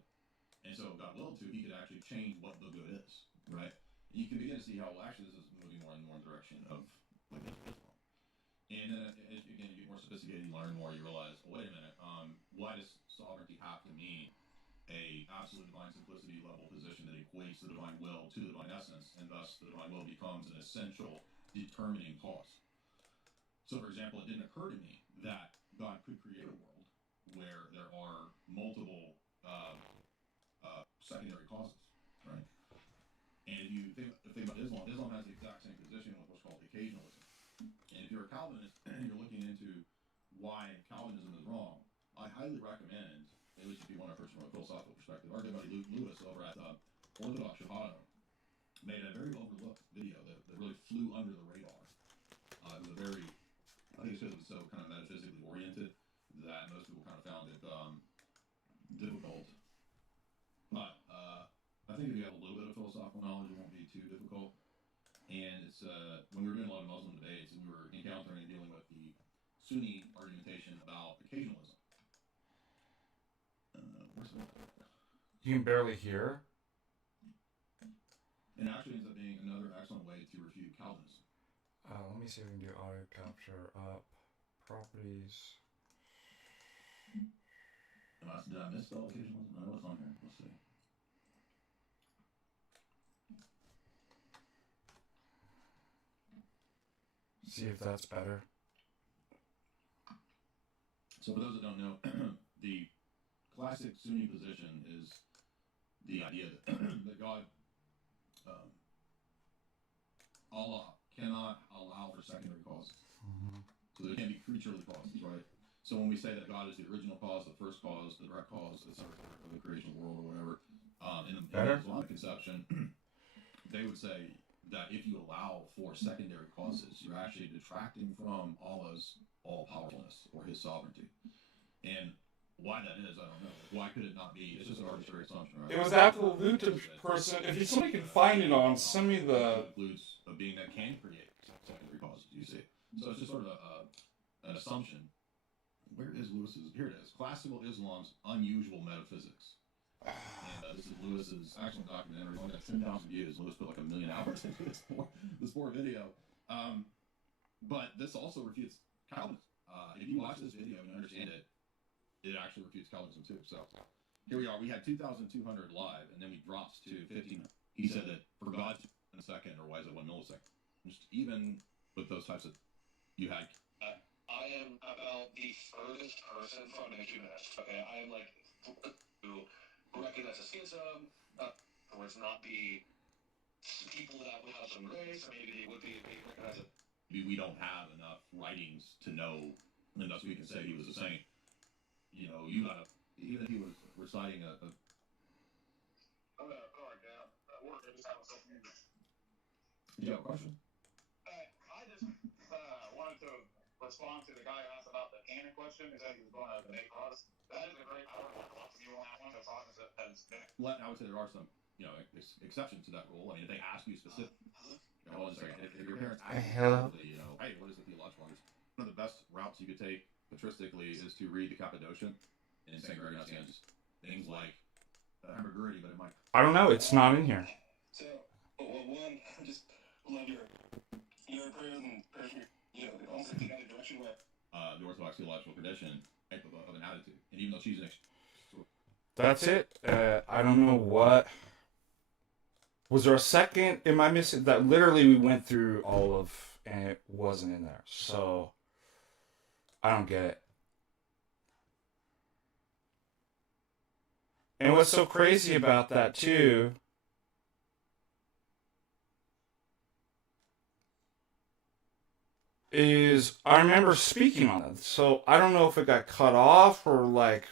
And so if God willed to, he could actually change what the good is, right? You can begin to see how, well, actually, this is moving more and more in the direction of, like, Islam. And then, again, you get more sophisticated, you learn more, you realize, well, wait a minute, why does sovereignty have to mean a absolute divine simplicity level position that equates the divine will to the divine essence, and thus the divine will becomes an essential determining cause? So, for example, it didn't occur to me that God could create a world where there are multiple secondary causes, right? And if you think about Islam has the exact same position with what's called occasionalism. And if you're a Calvinist and you're looking into why Calvinism is wrong, I highly recommend, at least if you want to approach from a philosophical perspective, our good buddy Luke Lewis over at Orthodox Chicago made a very overlooked video that really flew under the radar. It was I think it's because it was so kind of metaphysically oriented that most people kind of found it difficult Sunni argumentation about occasionalism. Where's that? You can barely hear. And actually ends up being another excellent way to refute Calvinism. Let me see if we can do audio capture up. Properties. Did I misspell occasionalism? No, it's on here. Let's see. See if that's better. So for those that don't know, the classic Sunni position is the idea that, that God, Allah, cannot allow for secondary causes. Mm-hmm. So there can be creaturely causes, right? So when we say that God is the original cause, the first cause, the direct cause, etc., of the creation of the world or whatever, in the Islamic conception, they would say that if you allow for secondary causes, you're actually detracting from Allah's all-powerfulness or His sovereignty. And why that is, I don't know. Why could it not be? It's just an arbitrary assumption, right? It was absolute person. If somebody can find it on, send me the. It includes a being that can create secondary causes. You see, so it's just sort of an assumption. Where is Lewis's? Here it is. Classical Islam's unusual metaphysics. And this is Lewis's excellent documentary. Only got 10,000 views. Lewis put like 1 million hours into this poor video. But this also refutes Calvinism. If you watch this video and you understand it, it actually refutes Calvinism too. So here we are. We had 2,200 live, and then we dropped to 1,500. He said that for God in a second, or why is it 1 millisecond? Just even with those types of, you had. I am about the furthest person from an humanist. Okay, I am like to recognize a schism, or it's not be people that would have some grace, or maybe they would be recognize it. We don't have enough writings to know, and thus we can say he was a saint. You know, you gotta, even if he was reciting a I'm at a car down at work. I just have something. Did you have a question? I just wanted to respond to the guy who asked about the canon question. He said he was going to make us. That is a great. I would like to talk to you on that one. As long as it has been. Well, I would say there are some, exceptions to that rule. I mean, if they ask you specific, hold on a second. If your parents ask you, hey, what is the theological argument? One of the best routes you could take patristically is to read the Cappadocian in St. Gregory Nazianzus. Things like ambiguity, but it might. I don't know. It's not in here. So, well, one, I just love your prayers and the also take out the direction where the Orthodox theological tradition of an attitude, and even though she's an. That's it. I don't know what. Was there a second? Am I missing that? Literally, we went through all of, and it wasn't in there. So I don't get it. And what's so crazy about that too is I remember speaking on it. So I don't know if it got cut off or like.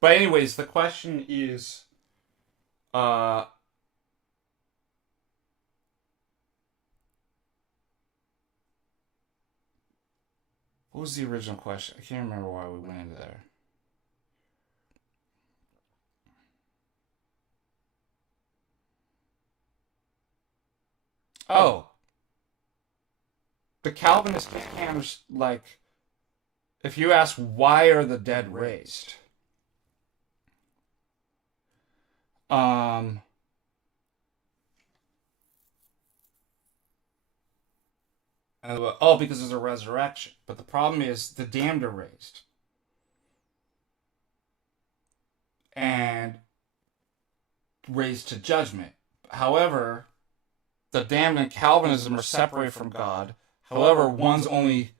But anyways, the question is, what was the original question? I can't remember why we went into there. Oh. The Calvinist can't, like, if you ask why are the dead raised? Because there's a resurrection. But the problem is the damned are raised. And raised to judgment. However, the damned in Calvinism are separated from God. However, one's only,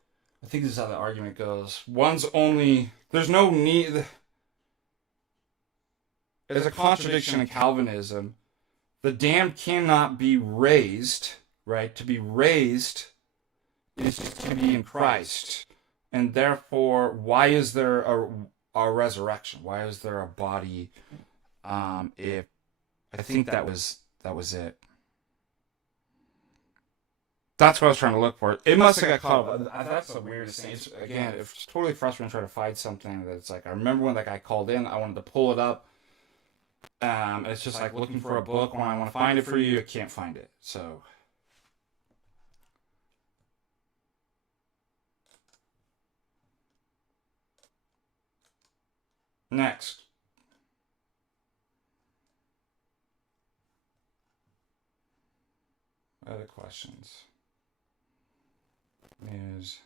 I think this is how the argument goes, one's only, there's no need, there's a contradiction in Calvinism. The damned cannot be raised, right? To be raised is to be in Christ. And therefore, why is there a resurrection? Why is there a body? If I think that was it. That's what I was trying to look for. It must have got caught up. That's the weirdest thing. Again, it's totally frustrating trying to find something that's like, I remember when that guy called in, I wanted to pull it up. It's just like looking for a book when I want to find it for you, I can't find it. So Next. Other questions. News.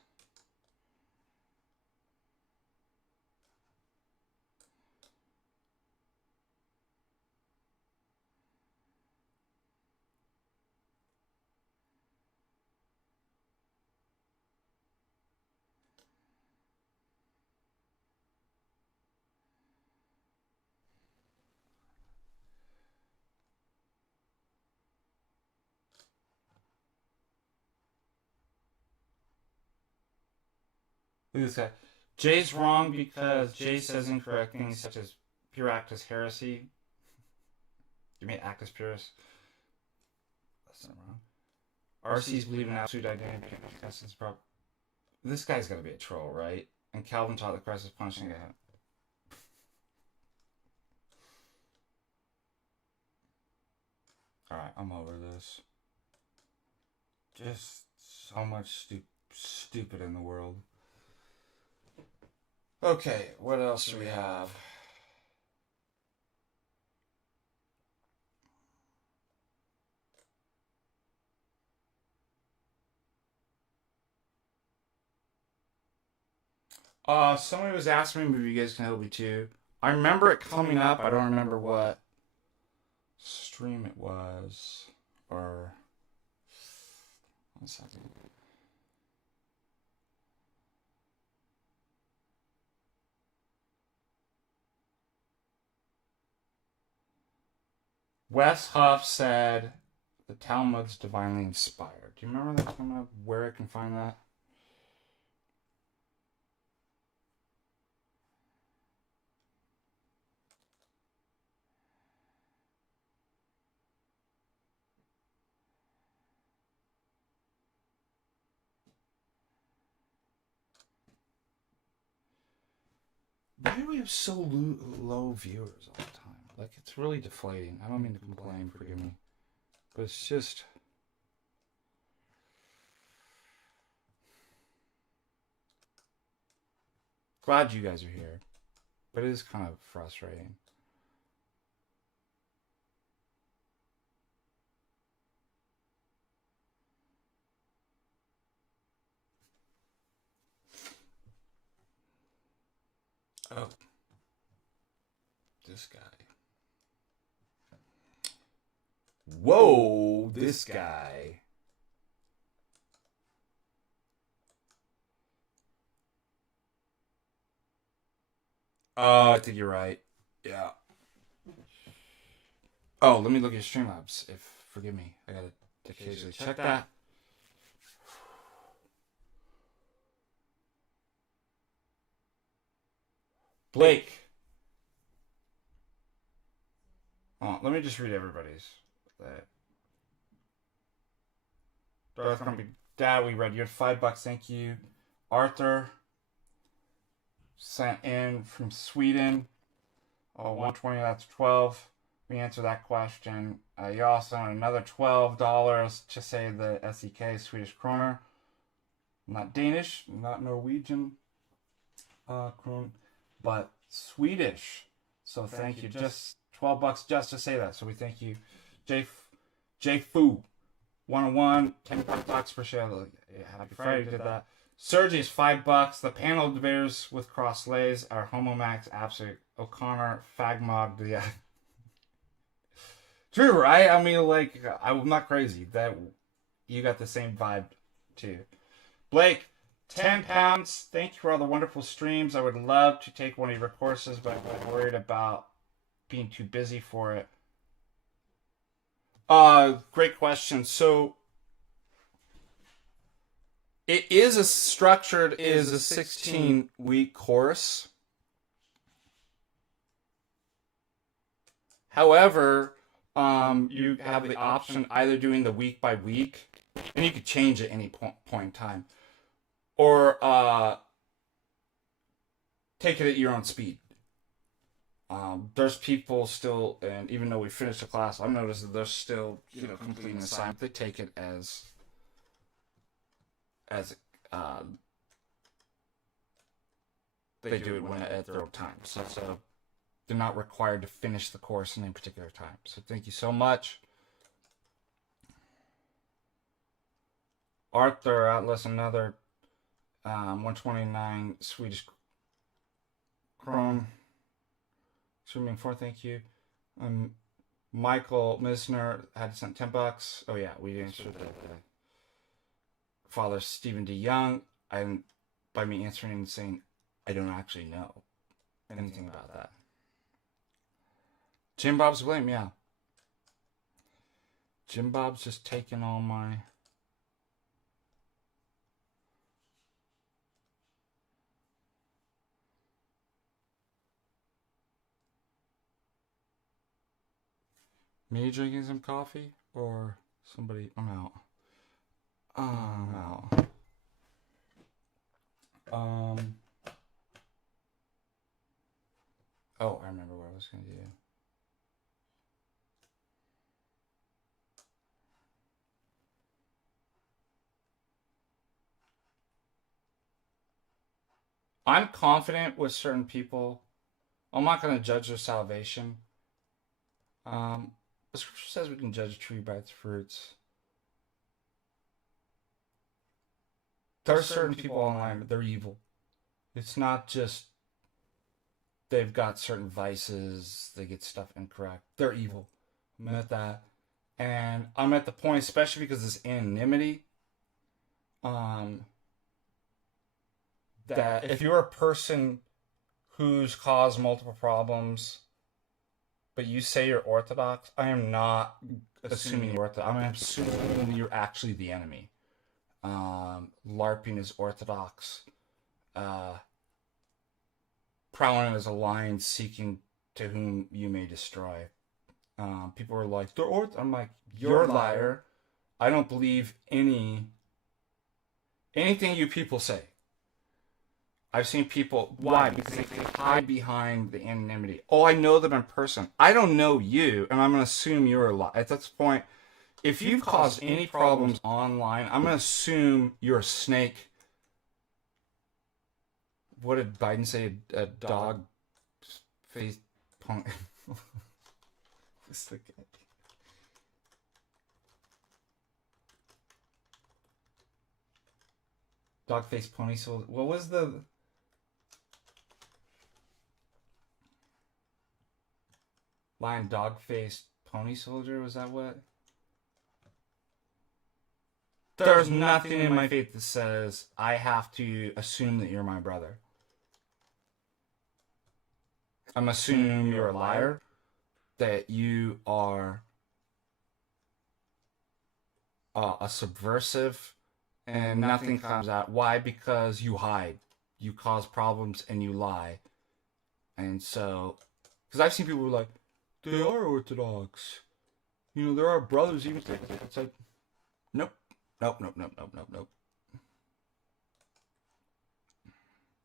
Who's that? Jay's wrong because Jay says incorrect things such as pure actus heresy. You mean actus purus? That's not wrong. RCs believe in absolute identity. This guy's got to be a troll, right? And Calvin taught that Christ is punishing it. Alright, I'm over this. Just so much stupid in the world. Okay, what else do we have? Somebody was asking me if you guys can help me too. I remember it coming up. I don't remember what stream it was. Or 1 second. Wes Huff said the Talmud's divinely inspired. Do you remember that coming up? Where I can find that? Why do we have so low viewers all the time? Like, it's really deflating. I don't mean to complain, forgive me. But it's just... Glad you guys are here. But it is kind of frustrating. Oh. This guy. Whoa, this guy. Oh, I think you're right. Yeah. Oh, let me look at Streamlabs. Forgive me. I gotta occasionally check that. Blake. Oh, let me just read everybody's. Darth Grumpy Dad, we read. You had $5. Thank you. Arthur sent in from Sweden. Oh, 120. That's 12. We answered that question. You also sent another $12 to say the SEK, Swedish kroner. Not Danish, not Norwegian krone, but Swedish. So thank you. Just $12 just to say that. So we thank you. J Fu 101, $10 per share. Yeah, happy Friday, did that. Sergi's $5. The panel debaters with cross lays are Homomax, Absolute, O'Connor, Fagmod. Yeah. True, right? I mean, like, I'm not crazy. That you got the same vibe too. Blake, £10. Thank you for all the wonderful streams. I would love to take one of your courses, but I'm worried about being too busy for it. Great question. So it is a 16-week course. However, you have the option either doing the week by week, and you could change at any point in time, or take it at your own speed. There's people still, and even though we finished the class, I've noticed that they're still, completing the assignment. They take it as they do it when at their own time. So they're not required to finish the course in a particular time. So thank you so much. Arthur Atlas, another 129 Swedish krone. Swimming for, thank you. Michael Misner had sent $10. Oh yeah, we answered that. Father Stephen D. Young, by me answering and saying, I don't actually know anything about that. Jim Bob's blame, yeah. Jim Bob's just taking all my... Me drinking some coffee? Or somebody... I'm out. I'm out. Oh, I remember what I was going to do. I'm confident with certain people. I'm not going to judge their salvation. The scripture says we can judge a tree by its fruits. There are certain people online, but they're evil. It's not just they've got certain vices, they get stuff incorrect. They're evil. I'm at that. And I'm at the point, especially because this anonymity, that if you're a person who's caused multiple problems, but you say you're Orthodox, I am not assuming you're Orthodox. I'm assuming you're actually the enemy. LARPing is Orthodox. Prowling as a lion seeking to whom you may destroy. People are like, they're Orthodox. I'm like, you're a liar. I don't believe anything you people say. I've seen people, why? Because they hide behind the anonymity. Oh, I know them in person. I don't know you, and I'm going to assume you're a liar. At this point, if you've caused any problems online, I'm going to assume you're a snake. What did Biden say? A dog face pony. Dog face pony. So what was the... Lion dog face pony soldier? Was that what? There's nothing in my faith that says I have to assume that you're my brother. I'm assuming you're a liar, that you are a subversive, and nothing comes out. Why? Because you hide. You cause problems and you lie. And so, because I've seen people who are like, they are Orthodox. You know, there are brothers even. It's like, nope. Nope.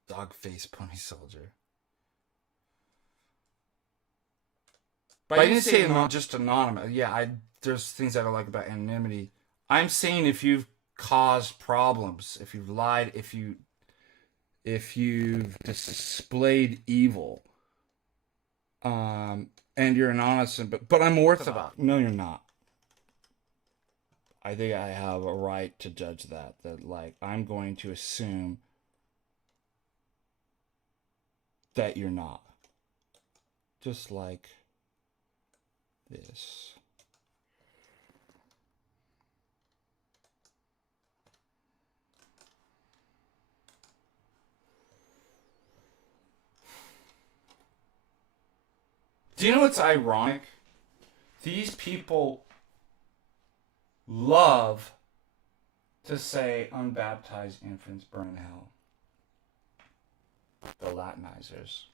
Dog face pony soldier. But I didn't say not just anonymous. Yeah, there's things that I like about anonymity. I'm saying if you've caused problems, if you've lied, if you've displayed evil, and you're an honest, but I'm Orthodox. No, you're not. I think I have a right to judge that. That, like, I'm going to assume that you're not. Just like this. Do you know what's ironic? These people love to say unbaptized infants burn in hell. The Latinizers.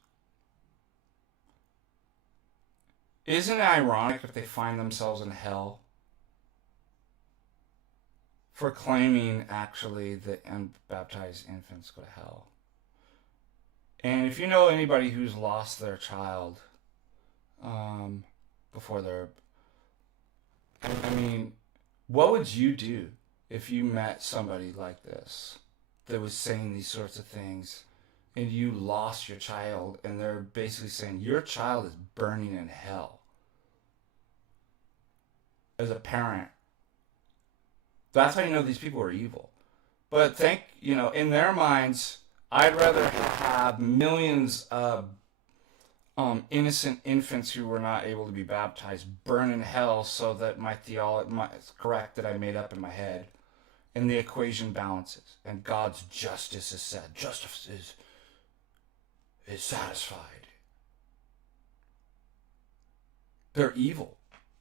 Isn't it ironic if they find themselves in hell for claiming actually that unbaptized infants go to hell? And if you know anybody who's lost their child before they're... I mean, what would you do if you met somebody like this that was saying these sorts of things and you lost your child, and they're basically saying your child is burning in hell. As a parent, that's how you know these people are evil. But in their minds, I'd rather have millions of innocent infants who were not able to be baptized burn in hell, so that my theology is correct that I made up in my head, and the equation balances, and God's justice is said. Justice is satisfied. They're evil.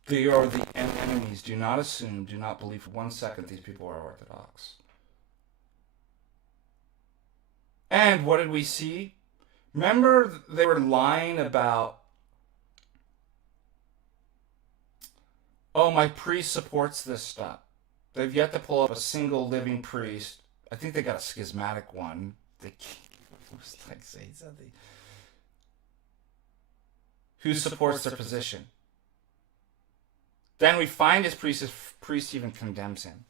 They are the enemies. Do not assume, do not believe for 1 second these people are Orthodox. And what did we see? Remember, they were lying about, oh, my priest supports this stuff. They've yet to pull up a single living priest. I think they got a schismatic one. They can't say something. Who supports their position. Then we find his priest even condemns him.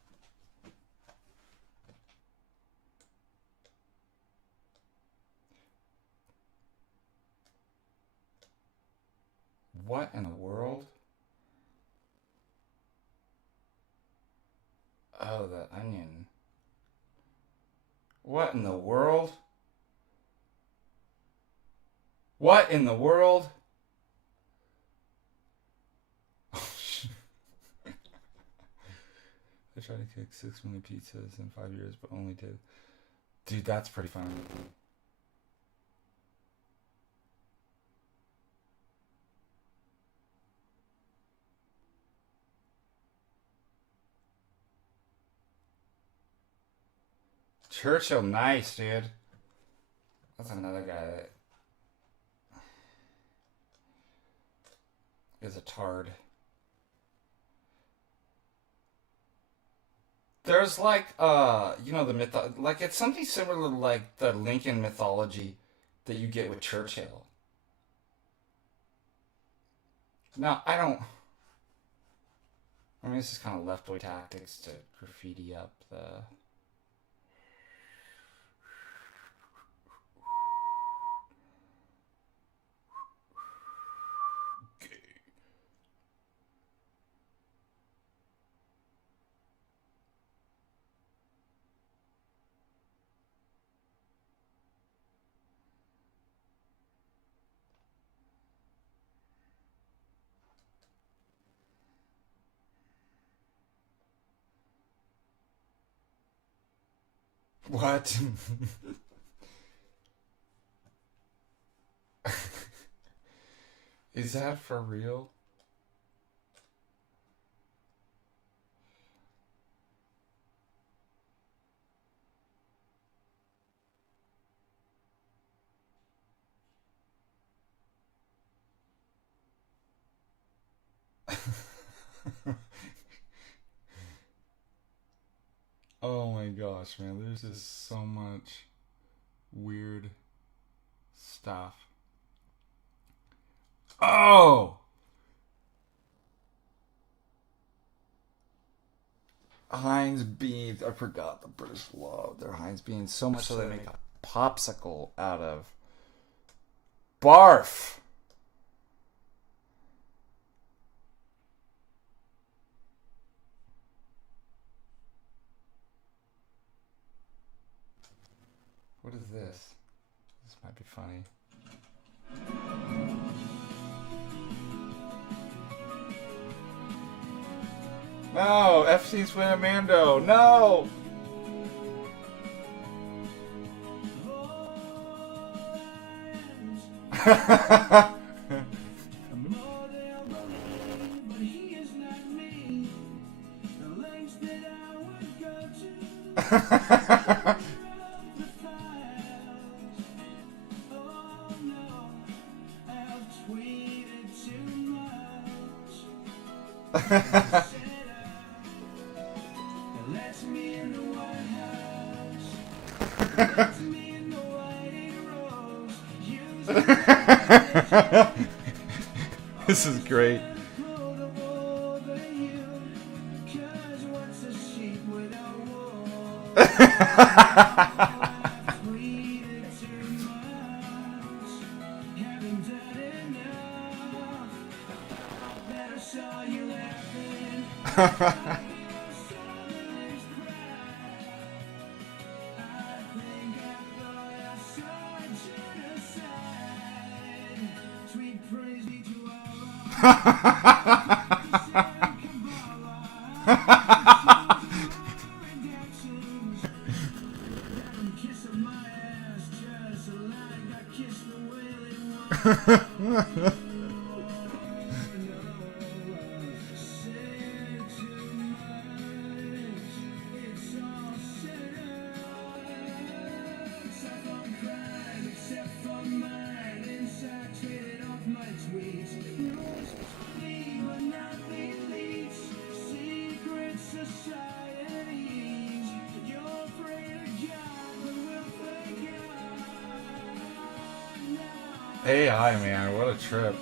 What in the world? Oh, the onion. What in the world? What in the world? I tried to cook 6 million pizzas in 5 years, but only did. Dude, that's pretty funny. Churchill, nice, dude. That's another guy that is a tard. There's the myth, it's something similar to like the Lincoln mythology that you get with Churchill. Now, this is kind of left-wing tactics to graffiti up the... What? Is that for real? Oh my gosh, man, there's just so much weird stuff. Oh! Heinz beans. I forgot the British love their Heinz beans so much so they make a popsicle out of barf. What is this? This might be funny. No! FC's win Amando! No! This is great. AI, man, what a trip.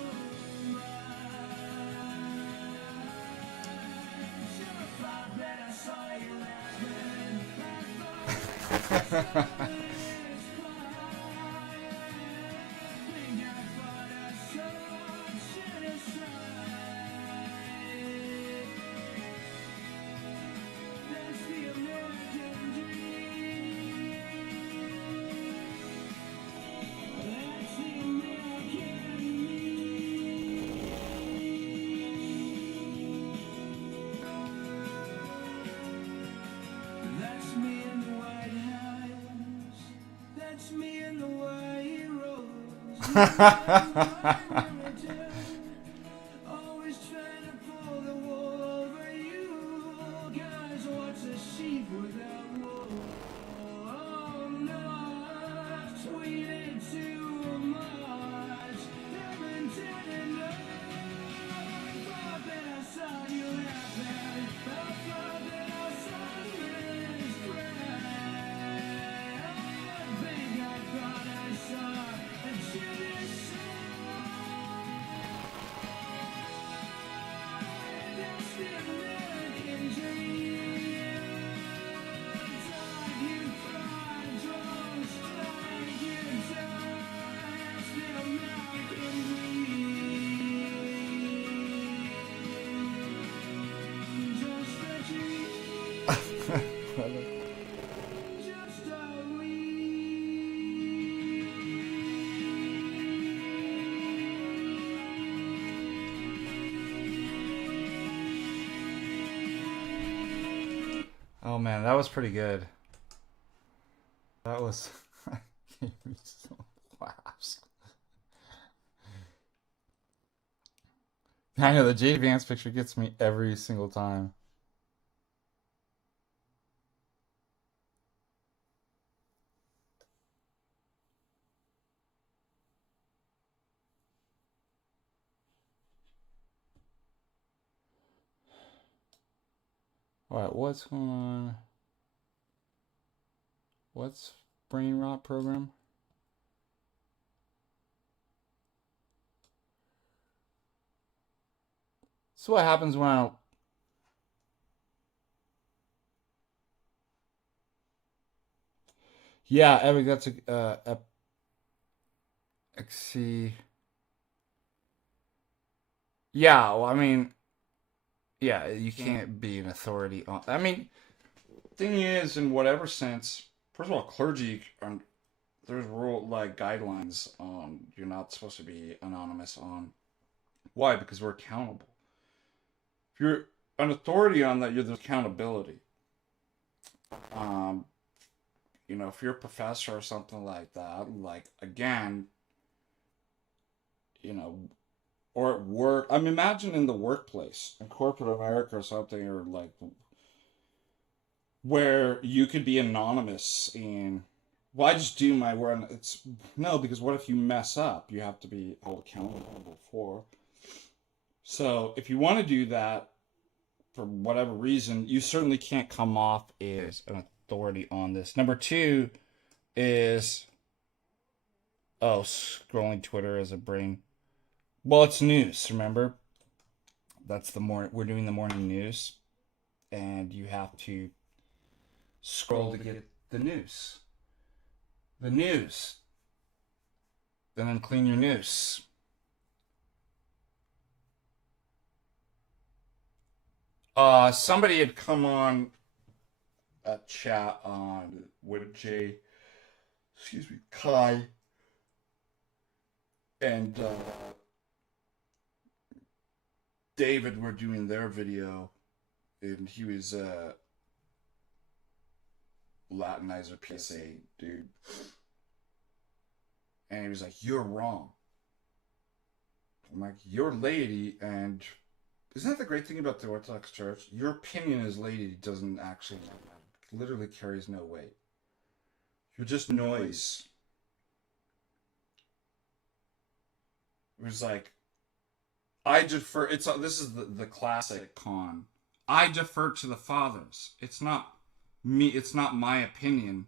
Oh man, that was pretty good. That was gave me some laughs. I know the J Vance picture gets me every single time. Alright, what's going on? What's brain rot program? So what happens when I don't... Yeah, Epic, that's a XC. Yeah, well, I mean, yeah, you can't be an authority on... I mean, thing is, in whatever sense, first of all, clergy, there's rule, like, guidelines on you're not supposed to be anonymous on... Why? Because we're accountable. If you're an authority on that, there's accountability. You know, if you're a professor or something like that, like, again, you know, or at work. I mean, imagine in the workplace, in corporate America or something, or like, where you could be anonymous in, well, I just do my work. It's, no, because what if you mess up? You have to be held accountable for. So if you want to do that, for whatever reason, you certainly can't come off as an authority on this. Number two is, oh, scrolling Twitter as a brain. Well, it's news, remember? That's the morning, we're doing the morning news, and you have to scroll to get the news. The news. And then clean your news. Somebody had come on a chat on with Kai, and David were doing their video, and he was Latinizer PSA dude, and he was like, "You're wrong." I'm like, "You're lady," and isn't that the great thing about the Orthodox Church? Your opinion as lady doesn't actually literally carries no weight. You're just noise. It was like, I defer. This is the classic con. I defer to the fathers. It's not me. It's not my opinion.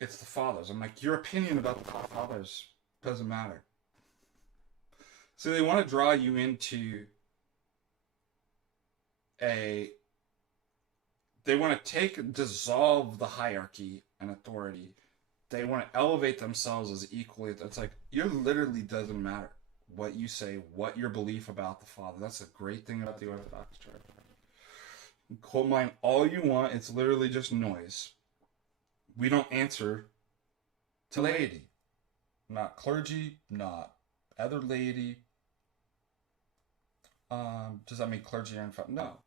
It's the fathers. I'm like, your opinion about the fathers doesn't matter. So they want to draw you into they want to dissolve the hierarchy and authority. They want to elevate themselves as equally. It's like, you literally doesn't matter what you say, what your belief about the Father. That's a great thing about the Orthodox Church. You quote mine all you want. It's literally just noise. We don't answer to laity. Not clergy, not other laity. Does that mean clergy are infallible? No.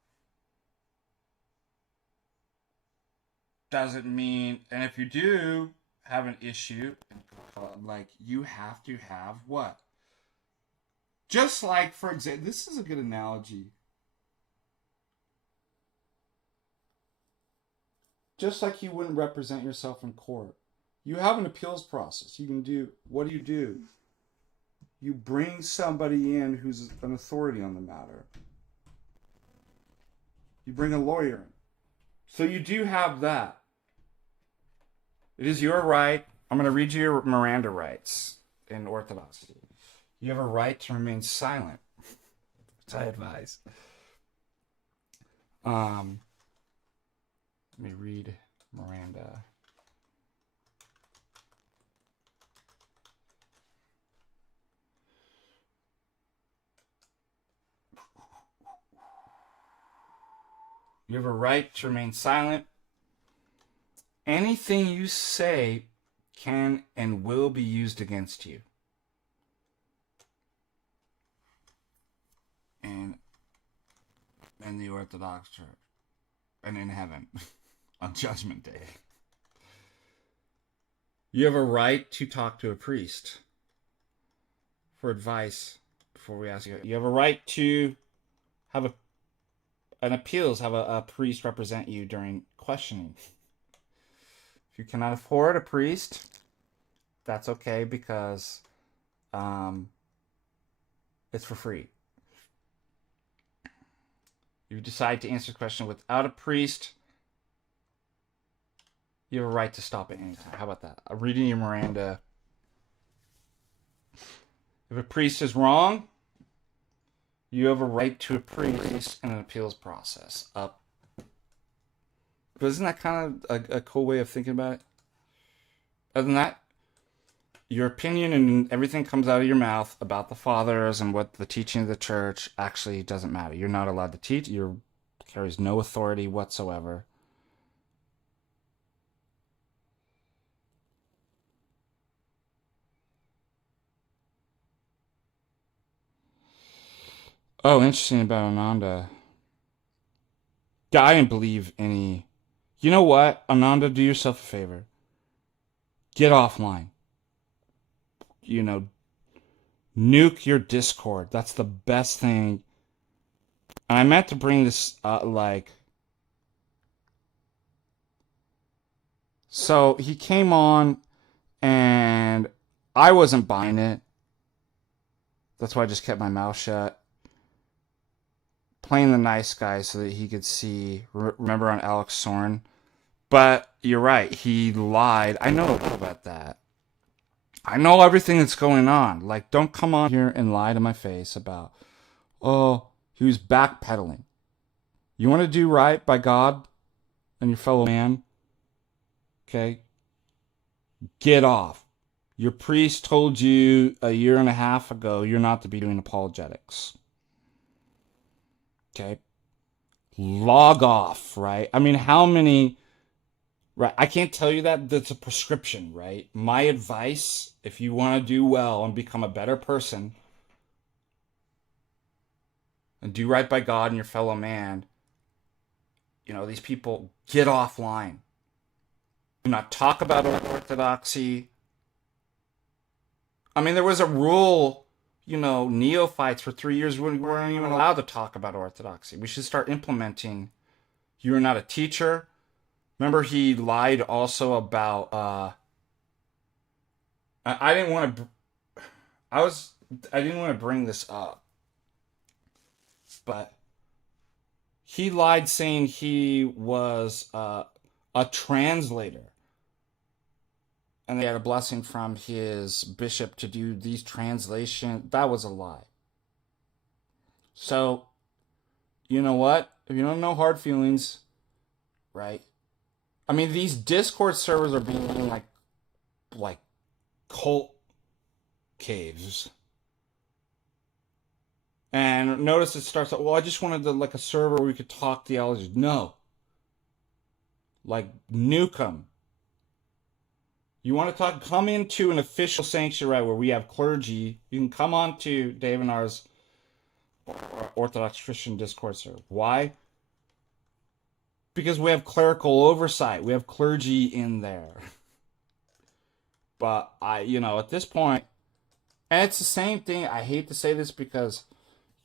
Doesn't mean, and if you do have an issue, like, you have to have what? Just like, for example, this is a good analogy. Just like you wouldn't represent yourself in court. You have an appeals process. You can do, what do? You bring somebody in who's an authority on the matter. You bring a lawyer in. So you do have that. It is your right. I'm going to read you your Miranda rights in Orthodoxy. You have a right to remain silent, which I advise. Let me read Miranda. You have a right to remain silent. Anything you say can and will be used against you. And in the Orthodox Church. And in heaven. On Judgment Day. You have a right to talk to a priest for advice before we ask you. You have a right to have an appeals, have a priest represent you during questioning. If you cannot afford a priest, that's okay, because it's for free. You decide to answer the question without a priest, you have a right to stop at any time. How about that? I'm reading you Miranda. If a priest is wrong, you have a right to a priest and an appeals process. But isn't that kind of a cool way of thinking about it? Other than that, your opinion and everything comes out of your mouth about the fathers and what the teaching of the church actually doesn't matter. You're not allowed to teach. You carries no authority whatsoever. Oh, interesting about Ananda. Yeah, I didn't believe any. You know what, Ananda, do yourself a favor. Get offline. Nuke your Discord. That's the best thing. And I meant to bring this so he came on and I wasn't buying it. That's why I just kept my mouth shut. Playing the nice guy so that he could see. Remember on Alex Soren? But you're right. He lied. I know about that. I know everything that's going on. Like, don't come on here and lie to my face about, he was backpedaling. You want to do right by God and your fellow man? Okay? Get off. Your priest told you a year and a half ago you're not to be doing apologetics. Okay? Log off, right? I mean, how many... Right, I can't tell you that. That's a prescription, right? My advice, if you want to do well and become a better person and do right by God and your fellow man, you know, these people, get offline. Do not talk about orthodoxy. I mean, there was a rule, you know, neophytes for 3 years we weren't even allowed to talk about orthodoxy. We should start implementing. You're not a teacher. Remember, he lied also about, I didn't want to, I didn't want to bring this up, but he lied saying he was a translator. And they had a blessing from his bishop to do these translations. That was a lie. So, you know what? If you don't know hard feelings, right? I mean, these Discord servers are being like cult caves. And notice it starts out, well, I just wanted like a server where we could talk theology. No. Like, nuke them. You want to talk, come into an official sanctuary where we have clergy. You can come on to Dave and ours Orthodox Christian Discord server. Why? Because we have clerical oversight. We have clergy in there. But at this point, and it's the same thing. I hate to say this because,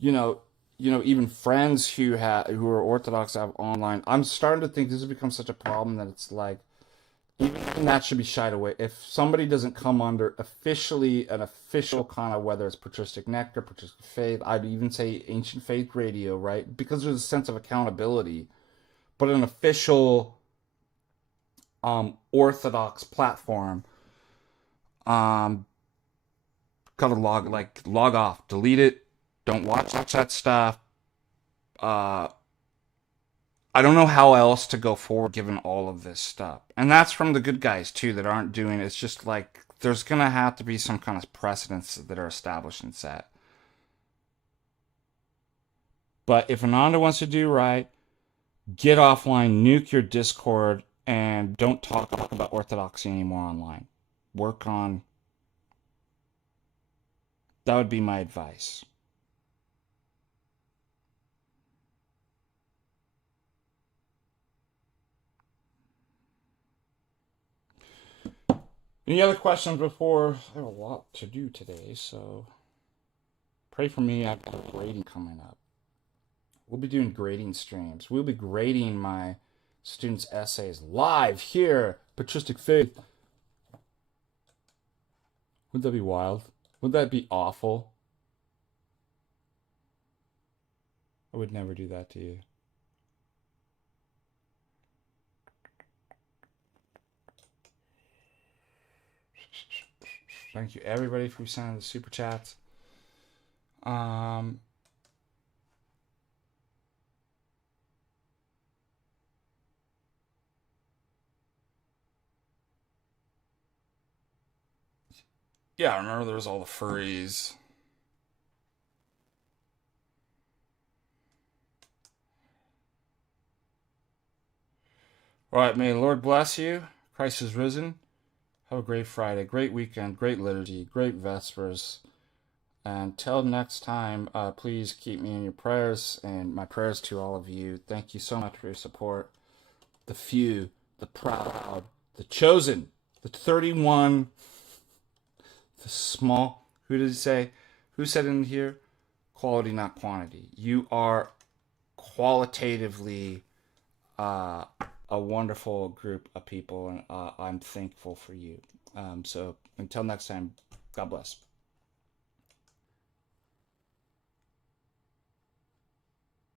even friends who are Orthodox have online. I'm starting to think this has become such a problem that it's like, even that should be shied away. If somebody doesn't come under officially an official kind of, whether it's Patristic Nectar, Patristic Faith, I'd even say Ancient Faith Radio, right? Because there's a sense of accountability. But an official Orthodox platform, gotta log off, delete it, don't watch that stuff. I don't know how else to go forward given all of this stuff. And that's from the good guys too that aren't doing it. It's just like there's gonna have to be some kind of precedents that are established and set. But if Ananda wants to do right, get offline, nuke your Discord, and don't talk about orthodoxy anymore online. Work on... That would be my advice. Any other questions before? I have a lot to do today, so pray for me. I've got grading coming up. We'll be doing grading streams. We'll be grading my students' essays live here, Patristic Faith. Wouldn't that be wild? Wouldn't that be awful? I would never do that to you. Thank you everybody for sending the super chats. Yeah, I remember there was all the furries. All right, may the Lord bless you. Christ is risen. Have a great Friday, great weekend, great liturgy, great Vespers. Until next time, please keep me in your prayers, and my prayers to all of you. Thank you so much for your support. The few, the proud, the chosen, the 31, the small. Who did he say? Who said in here? Quality, not quantity. You are qualitatively a wonderful group of people, and I'm thankful for you. So until next time, God bless.